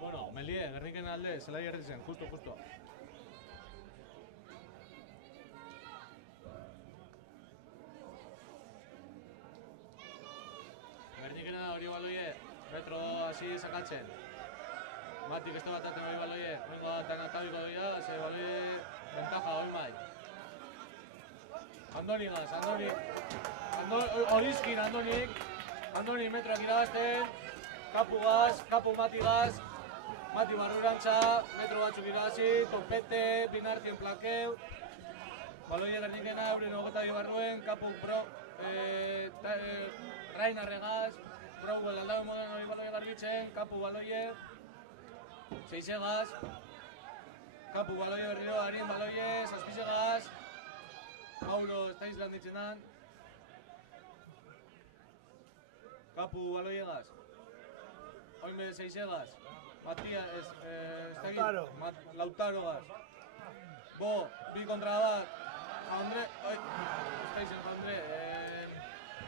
Bueno, Melie, Gerniken alde, zelai erdi zen, justo. Gernikena hori baloie, Petro hasi sakatzen. Matik ez da bataten hori baloie, vengo bat atabiko dira, ze baloie ventaja hori mai. Andoni gaz, Horizkin Andonik, Andoni metroak irabazten, Kapu gaz, Kapu Mati gaz, Mati barrurantza, metro batzuk irabazi, topete, binartien plakeu. Baloie Gernikena, euren 22 barruen, Kapu pro, Rainarre gaz, Brauel aldabe moden hori baloie garbitzen, Kapu baloie, Seize gaz, Kapu baloie berriro, Arin baloie, Zazpize gaz, Mauro ez da izlan ditzenan, Kapu baloie gaz, Oime Seize gaz, Matias, Lautaro gaz, Bo, bi kontra bat, Andre, ez da izen Andre,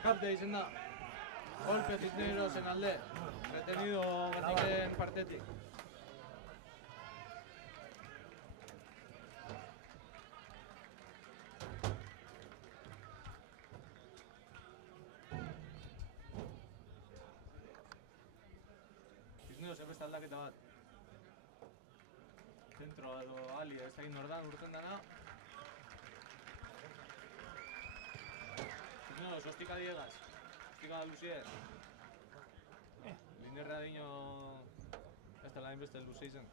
Kapte izen da, Golpe Cisneros en alde, retenido Gerniken partetik. Cisneros beste aldaketa bat. Zentro edo Ali ez egin nordan urten dana. Cisneros, ostika diegaz. Ostika luzier. Linerra dino ez dela hainbeste luze izen.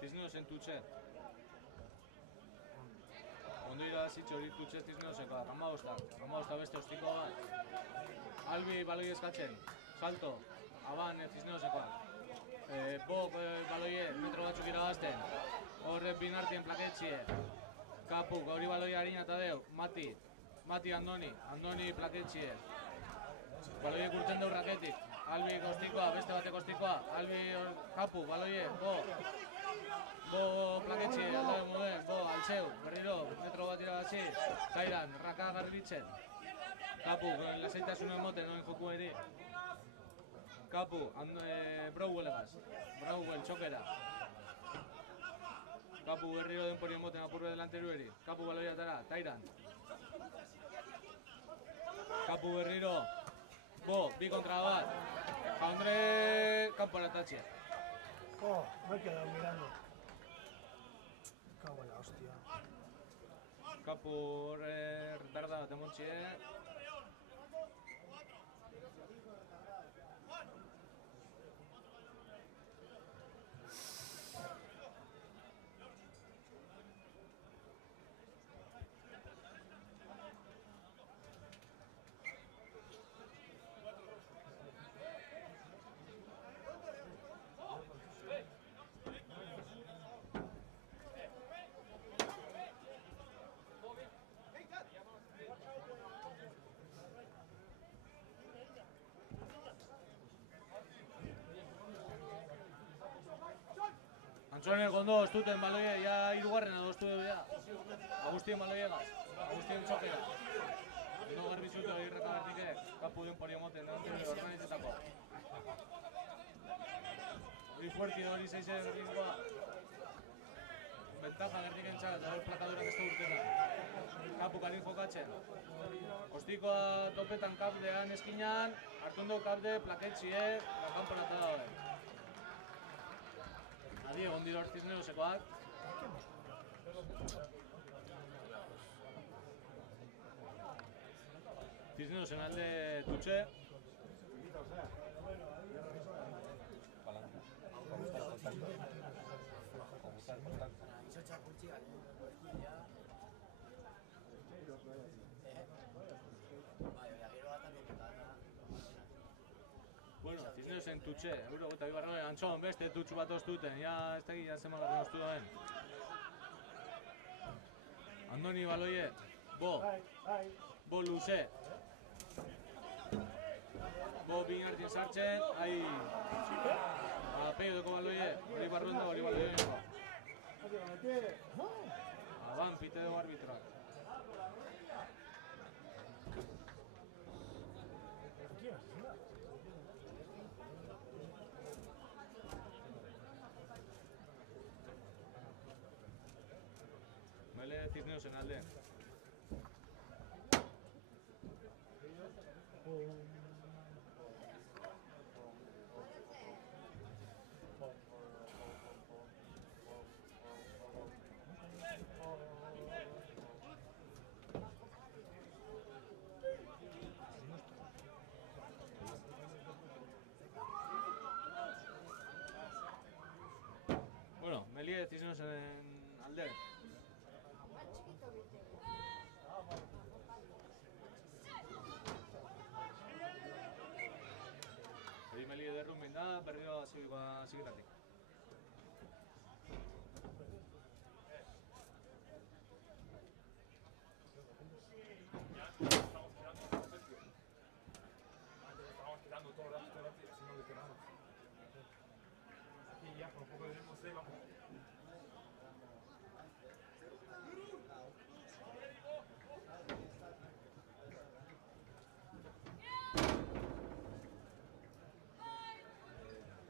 Cisneros en tutxe. Ondo irabazitxe hori tutxe Cisneroseko, Ramausta beste ostiko bat. Albi baloi eskatzen, salto, aban Cisnerosekoa. Bok baloie metro batzuk irabazten, horre binartien plaketxie. Kapuk hori baloie harina eta deu, Mati Andoni plaketxie. Baloie kurtzen deu raketik, Albi kostikoa, beste bate kostikoa, Albi Kapuk baloie, Bo plaketxie, aldabe moden, Bo altzeu, berriro, metro bat irabazi, zairan, raka garbitzen. Kapuk, lasaitasunen moten, noen joku eri. Kapu, Brauel egaz, Brauel txokera. Kapu berriro denporien moten apurbe delanteru eri. Kapu baloia atara, Tairan. Kapu berriro, Bo, bi kontra bat. Andre, kanpo aratatxea. Me he quedado mirando. Cago en la hostia. Kapu retarda bat emontxie. Antzonek ondo ostuten baloie, ja hirugarren adostu dugu ja. Agustien baloiegaz, Agustien txokera. Ondo garbi zute hori rekabertikek, kapu duen pori emoten, organizetako. Hori fuerti hori zeizen rinkoa. Bentaja gertiken txak, eta hori plakadurak ez da urtetan. Kapu karin jokatzen. Ostikoa topetan kapdean eskinan, hartundo kapde plaketxie, la kanporata daude. Adi, egon dira hor Cisnerosekoak. Cisnerosen alde Tutxe. Bueno, Cisnerosen Tutxe, euro eta bibarroen Antxon beste tutxu bat ostuten, ja ez da gila zeman garren ostu duen. Andoni baloie, bo luze. Bo binartien sartzen, ahi peio deko baloie, hori barruan da, hori baloie genko. Aban, pite dugu arbitroak. Mele Cisnerosen alde. Bueno, Melie Cisnerosen alde. Hori Melie derrumbin da, berriro zigetatik.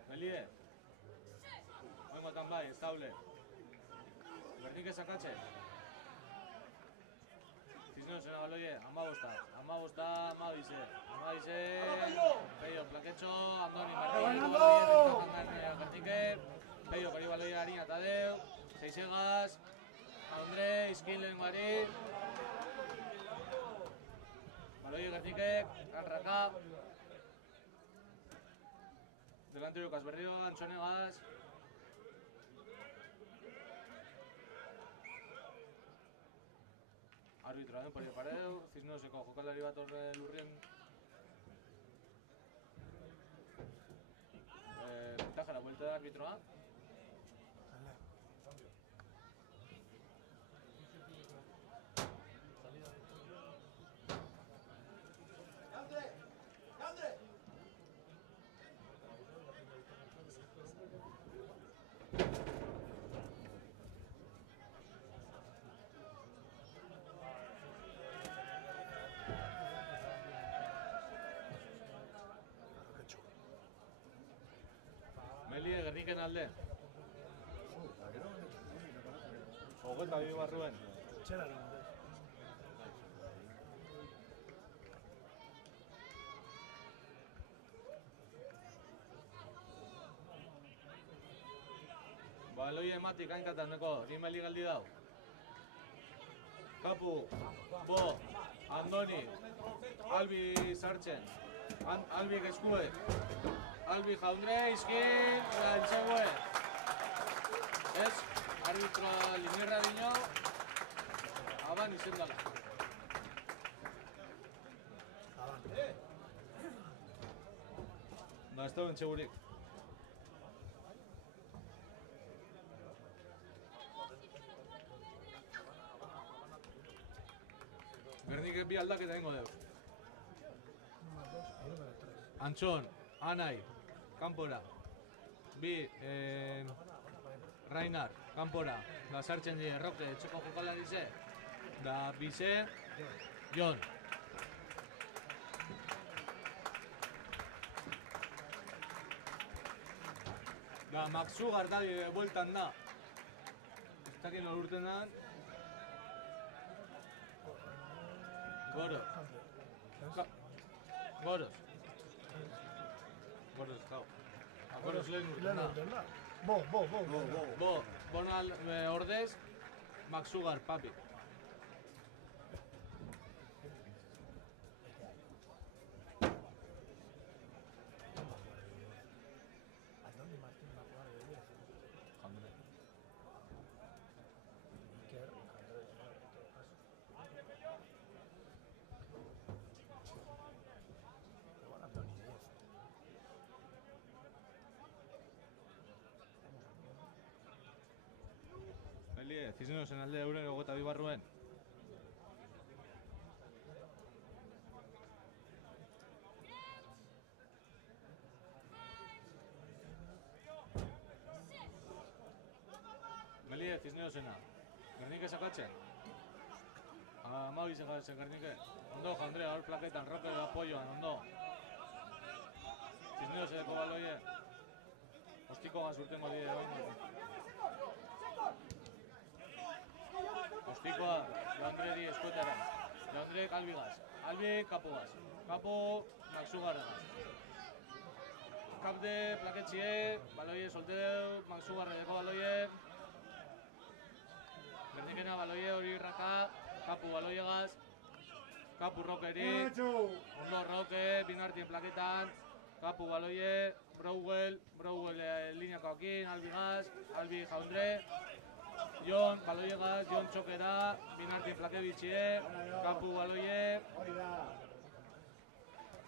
Melie, oingotan bai, ez daule. Bernik ezakatxe. Cisnerosen abaloie, amabosta, amabize. Peio, plaketxo, Andoni, Martín, Gertike, Peio, kori baloie harina eta deu, Seisegaz, Andre, Izkin lehen guari. Baloie Gertike, Arraka. Delantero Casberrio, Antxonegaz. Arbitra den pari pareu, Cisneroseko jokalari bat horre lurrien. Ventaja la vuelta de arbitroa. Melie Gerniken alde. Hogeta bi barruen. Baloi ematik hainkaten deko, hori Meli galdi dau. Kapu, Bo, Andoni, Albi sartzen, Albi eskue. Albi Jaundre, Izkin, Eltsegue. Ez, arbitro Limirra dino, Aban izendala. No, ez da bentsegurik. Gernik bi aldaketa egingo dugu. Antxon, Anai, Kanpora, bi Rainar, kanpora, da sartzen die Roke etxeko jokalari ze, da Bize, Jon. Da Maxugar da bueltan da. Ez dakit nor urten dan. Goros. Goros. Goros, jau. Goros lehen urten da. Bonal ordez, Maxugar, papi. Cisnerosen alde euren 22 barruen. Melie, Cisnerosena. Gernike sakatzen. Amabi sakatzen Gernike. Ondo, Andrea, hor plaketan, Roke da apoioan, ondo. Cisneroseneko baloie. Ostiko gaz urtengo dide Ostikoa, Leandre di eskuetara. Leandre Albigaz. Albi Kapugaz. Kapo Maxugarregaz. Kapde plaketxie, baloie solteu, Maxugarregeko baloie. Bernikena baloie hori raka, Kapu baloiegaz. Kapu Rokerik. Ondo Roke, binartien plaketan. Kapu baloie, Browell lineakoakin, Albigaz, Albi Jaundre. Jon, baloiegaz, Jon txokera, binartien plake bitxie, Kapu baloie.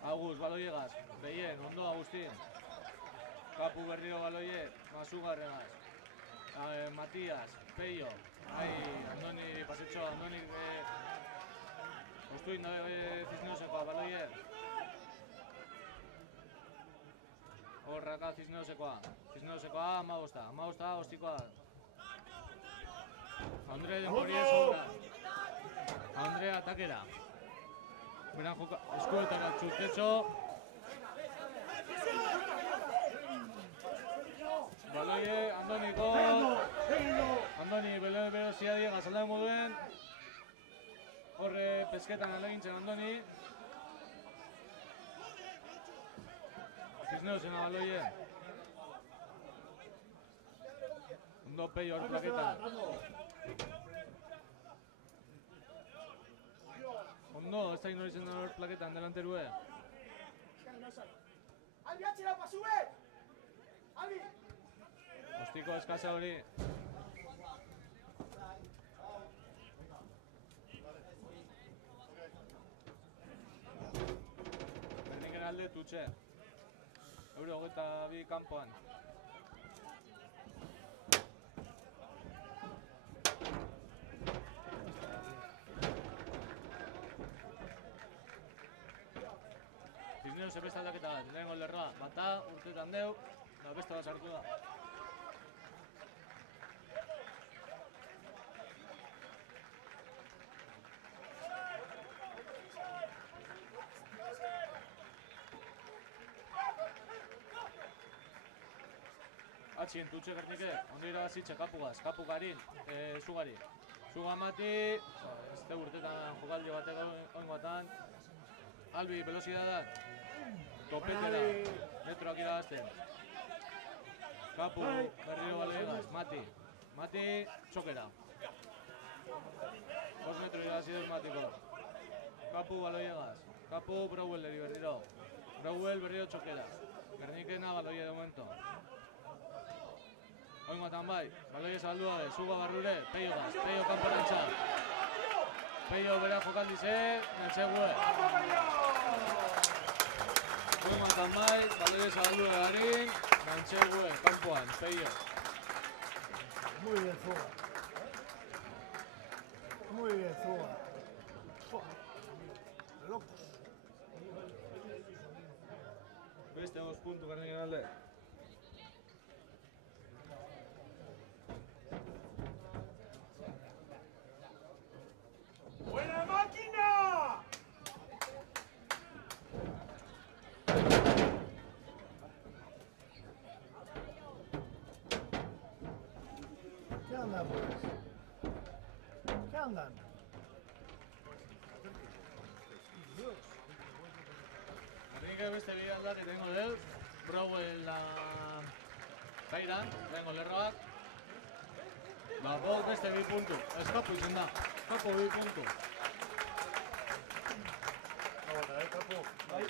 Agus, baloiegaz, behien, ondo Agustin. Kapu berrio baloie, Maxugarregaz. Matias, Peio, Andoni pasetxo, Andoni Ostuin da Cisnerosekoa baloie. Horraka Cisnerosekoa, amabosta, ostikoa. Andre denborie sobra. Andre atakera. Beran joka eskuetara txutetxo. Baloie, Andoniko. Andoni, belo ziadia gazalda moduen. Horre pesketan alegintzen Andoni. Cisnerosena baloie. Ondo Peio hor plaketan. Ondo, ez da ignoritzen da hor plaketan delanterue. Albi atxera pasue! Albi! Ostiko eskasa hori. Berniken alde tutxe. Euro 22 kanpoan. Cisneros beste aldaketa bat, lehenengo lerroa, bata urtetan deu, da beste bat sartu da. Atxien tutxe Gernike, ondo irabazitxe Kapugaz, Kapugarin, Zugari. Zuga mati, ez da urtetan jokaldi bateko oingoatan. Albi, velozidadat. Topetera, metroak irabazten. Kapu, berriro baloiegaz, Mati, txokera. 2 metro irabazidez Matiko. Kapu baloiegaz, Kapu Browelleri berriro. Browell berriro txokera. Gernikena baloie de momento. Oingoatan bai, baloie zabaldu gabe, Zuga barrure, Peio gaz, Peio kanporantza. Peio bera jokaldize, netxegue. Oingoatan bai, baloie zabaldu garin, netxegue, kanpoan, Peio. Muy bien, Zuga. Muy bien, Zuga. Locos. Beste 2 puntu Gerniken alde. andan, pues? ¿Qué andan? Bernik beste bi aldaketa egingo dut. Brauel da Beiran, lehengo lerroak. Ba, Bok beste bi puntu. Eskapu izan da. Eskapu bi puntu. Kapo. Bai.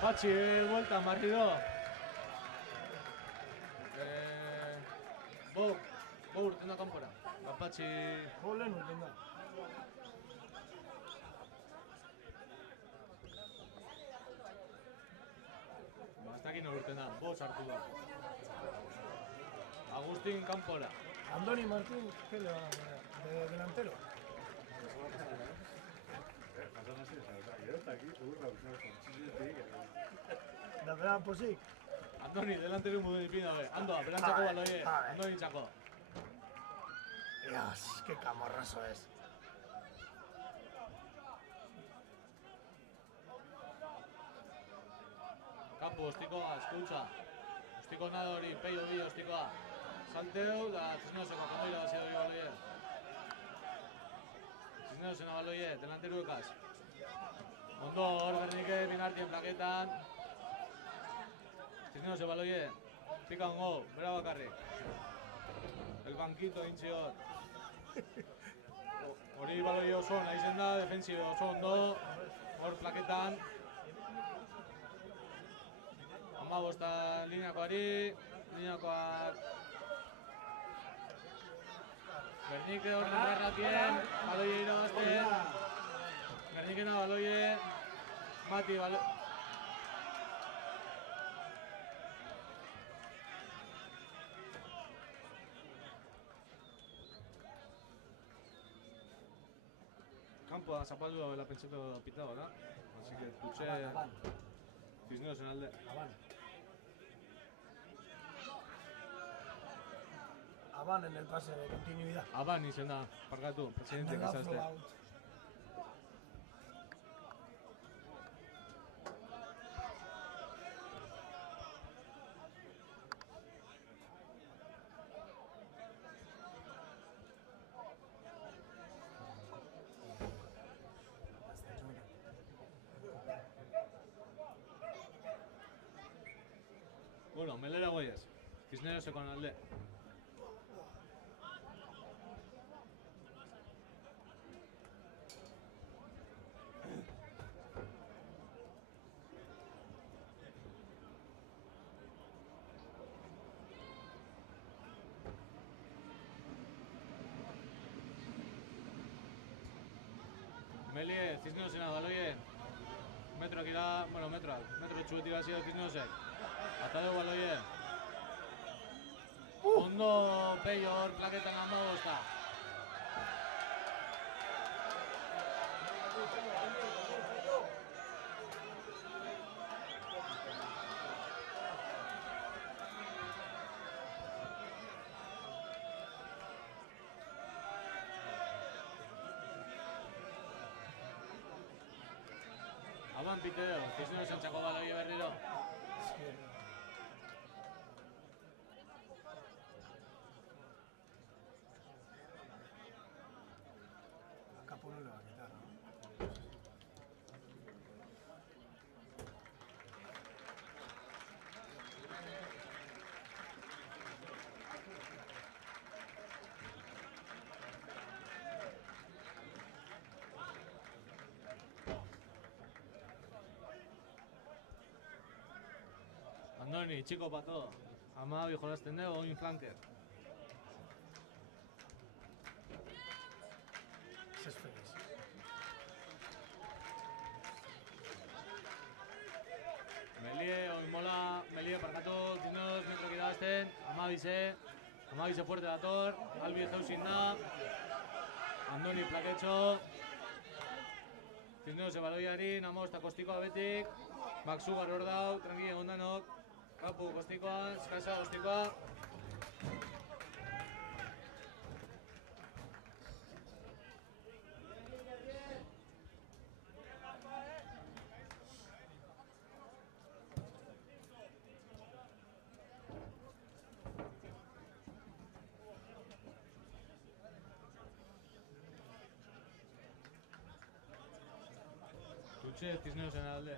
Patxi, vuelta, marrido. Bok urten da kanpora. Ba, Patxi... Lehen urten da. Ba, ez dakit nor urten da. Bok sartu da. Agustin kanpora. Andoni Martín, ¿qué le van a poner? ¿De delantero? Jasan hasi, gero eta aquí, urra, Da beran posik? Andoni, delantero mudu dipina, be. Andoa, berantzako baloie. Andoni txako. Dios, qué camorraso es. Kampu, ostikoa, eskutxa. Ostiko nada hori, peio bi, ostikoa. Salteu, da Cisneoseko kondoira basi hori baloie. Cisneosena baloie, delanteruekaz. Ondo, hor Bernike, binartien plaketan. Cisneose baloie, pika ongo, bera bakarrik. El banquito intzi hor. Hori baloie oso nahi zen da, defensibe oso ondo. Hor plaketan. Amabosta lineakoari, lineakoak Bernike hor erratien, baloie irabazten. Bernikena baloie, Mati baloie. Kanpoa zapaldu da pentsatu pitado, da? Así que dutxe Cisneosen alde. Aban en el pase de continuidad. Aban izen da, parkatu, presidente En el gizazte. afro-out. Bueno, melera goiez, Cisneoseko alde. Melie, Cisneosena baloie. Metroak ira, bueno, metro txuetik hasi da Cisneosek. Ata dugu baloie. Ondo peio hor plaketan amabosta. Aban piteo, Cisneosen txako baloie berriro. Capo no le va a quitar, ¿no? Andoni, txiko pato. Amabi jolazten dugu, oin flanker. Céspedes. Melie, oin mola, Melie parkatu, Cisneos, metrok irabazten. Amabize fuerte dator, Albi jauzin da. Andoni plaketxo. Cisneos ebaloiari, Namosta kostikoa betik. Baksugar hor dau, tranquile ondanok. Kapu kostikoa, eskasa kostikoa. Tutxe Cisnerosen alde.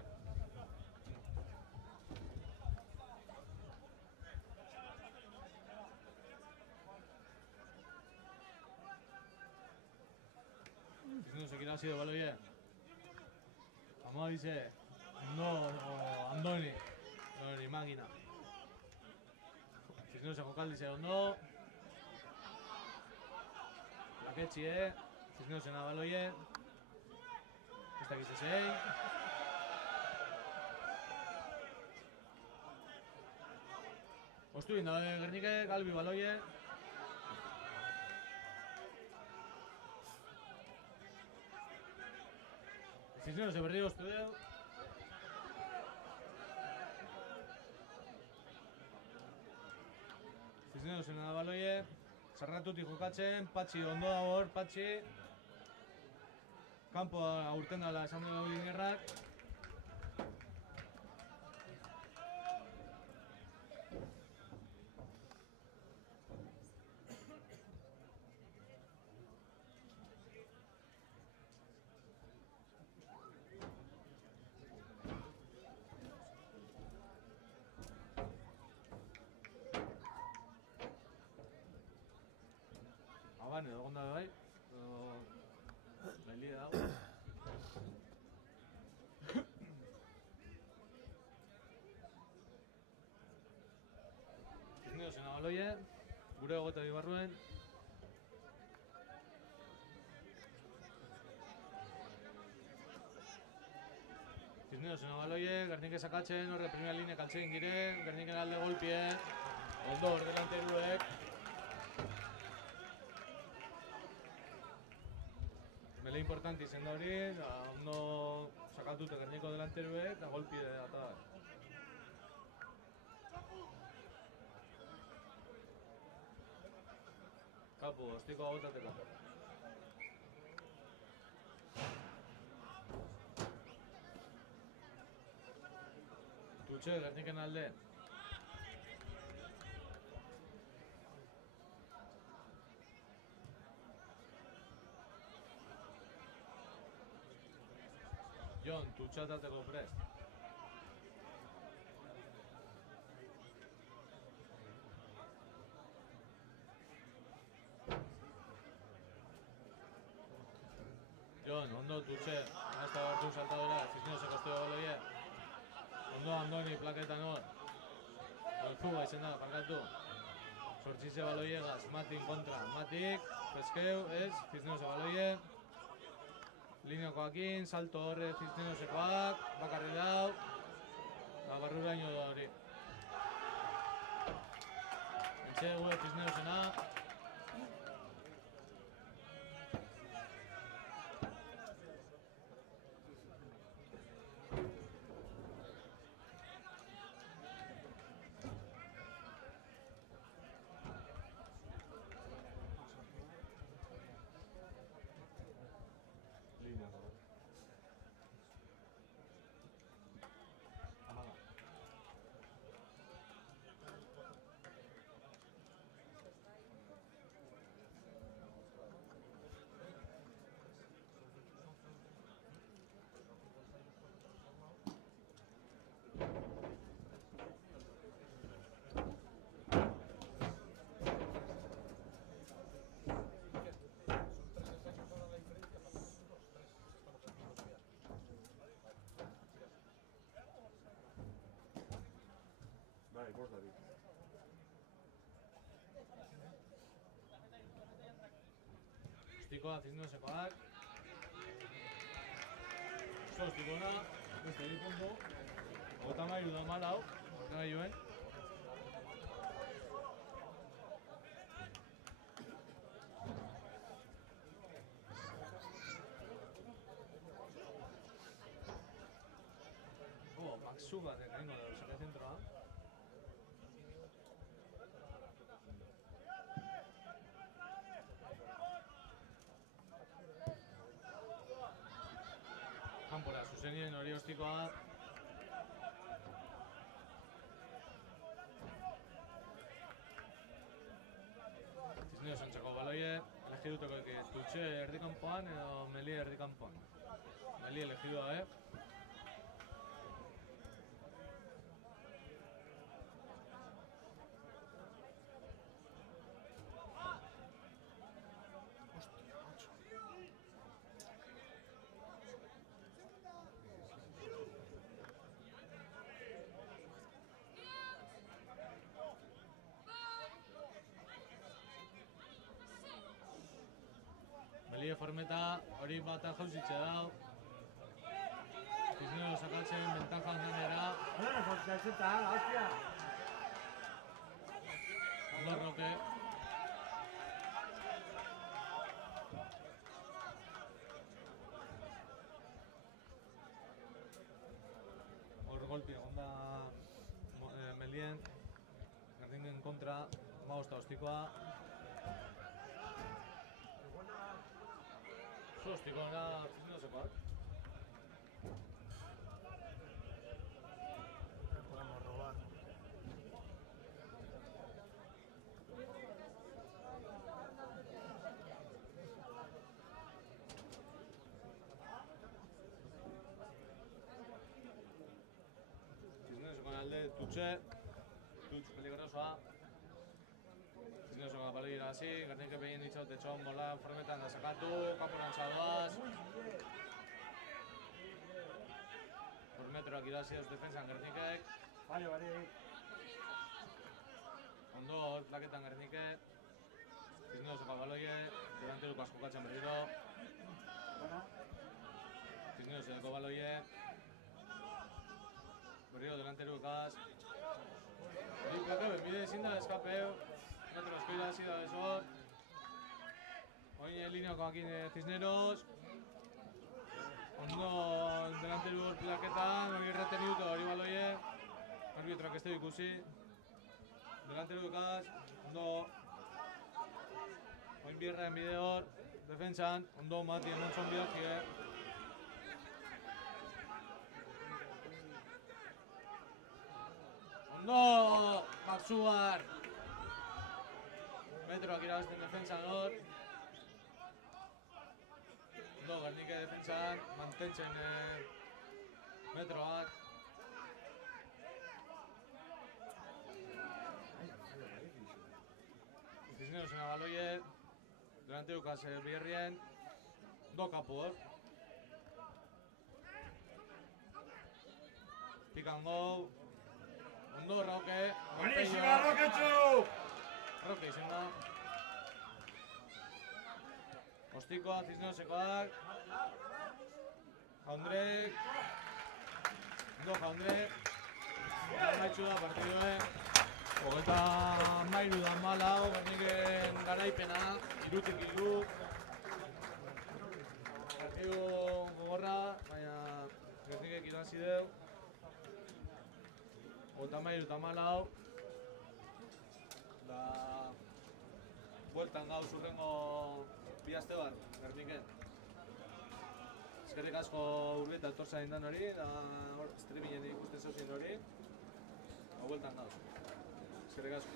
Cisneros irabazi du baloie. Amabize. Andoni. Andoni, máquina. Cisneros jokaldize ondo. Laketxie. Cisnerosen baloie. Ez dakiz zein. Ostu egin dabe Gernikek, Albi baloie. Cisneros berri ostu deu. Cisnerosen baloie. Sarratutik jokatzen, Patxi ondo dago hor, Patxi. Kampoa aurten dela esan dugu Lingerrak. Aban edo egon dabe bai. Melia dago. Cisnerosen baloie, gure egota bibarruen. Cisnerosen baloie, Gernikek sakatzen, horre primera linea kaltzen giren, Gerniken alde golpie. Ondo hor delanteruek. Mele importante izen da hori, ondo sakatute Gernikeko delanteruek, eta golpie eta Kapu, ostiko agotateko. Tutxe, Gerniken alde. Jon, tutxatateko prest. Jon, ondo tutxe. Hasta hartu saltadora, Cisnerosek osteo baloie. Ondo Andoni plaketan hor. Zuga izen da, parkatu. Sortxize baloiegaz, Matik kontra. Matik, peskeu, ez, Cisnerosek baloie. Lineakoakin, salto horre Cisnerosekoak, bakarri dau. Barruraino da hori. Entxe gue Cisnerosena. Bai, bost David. Ostikoa, Cisnerosekoak. Ostikona, beste edipuntu. Otamairu da malau, ortena joen. Maxu bat egingo da, sare zentroa. Kanpora, zuzenien hori ostikoa. Cisnerosen txako baloie, elegi duteko tutxe erdikanpoan edo Meli erdikanpoan. Meli elegi da, Urbeta, hori bata jauzitxe dau. Cisnero sakatzen, bentaja handanera. Bueno, fortzatzeta, hostia! Ondo Roque. Hor golpi egon da Melien. Gerdingen kontra, maosta hostikoa. Hostikoa da Cisnerosekoak. Podemos robar. Cisnerosekoan alde Tutxe. Tutx peligrosoa. Cisnerosekoak baloi irabazi, Gernik begin ditxot etxon bola formetan da sakatu, kanporantza doaz. Por metroak irabazi dauz defensan Gernikek. Fallo barik. Ondo hor plaketan Gernike. Cisnerosekoak baloie, delanteruko asko katzen berriro. Cisnerosekoak baloie. Berriro delanterukaz. Hori plake, benbide ezin da eskapeu. Metro asko irabazi da bezor. Oin lineakoak Cisneros. Ondo delanteru hor plaketan, hori erraten dut hori baloie. Arbitrak ez du ikusi. Delanterukaz, ondo. Oin bierraen bide hor, defentsan, ondo mati emontzon bidozkie. Ondo, Maxuar! Metroak irabazten defentsan hor. Ondo, Gernike defentsan, mantentzen metroak. Cisnerosena baloie, delanterukaz bierrien, ondo kapu hor. Pikan gau, ondo Roque. Buenísima, Roquetxu! Roque izen da. Ostikoa, Cisnerosekoak. Jaundrek. Ondo Jaundrek. Amaitxu da partidue. 33-14 Gerniken garaipena, 3-3. Partidu gogorra, baina Gernikek irabazi deu. 33-14. Da bueltan gauz urrengo bi aste bat Gerniken. Eskerrik asko Urbieta etortza indan hori, da streamingen ikusten zauzien hori. Bueltan gauz. Eskerrik asko.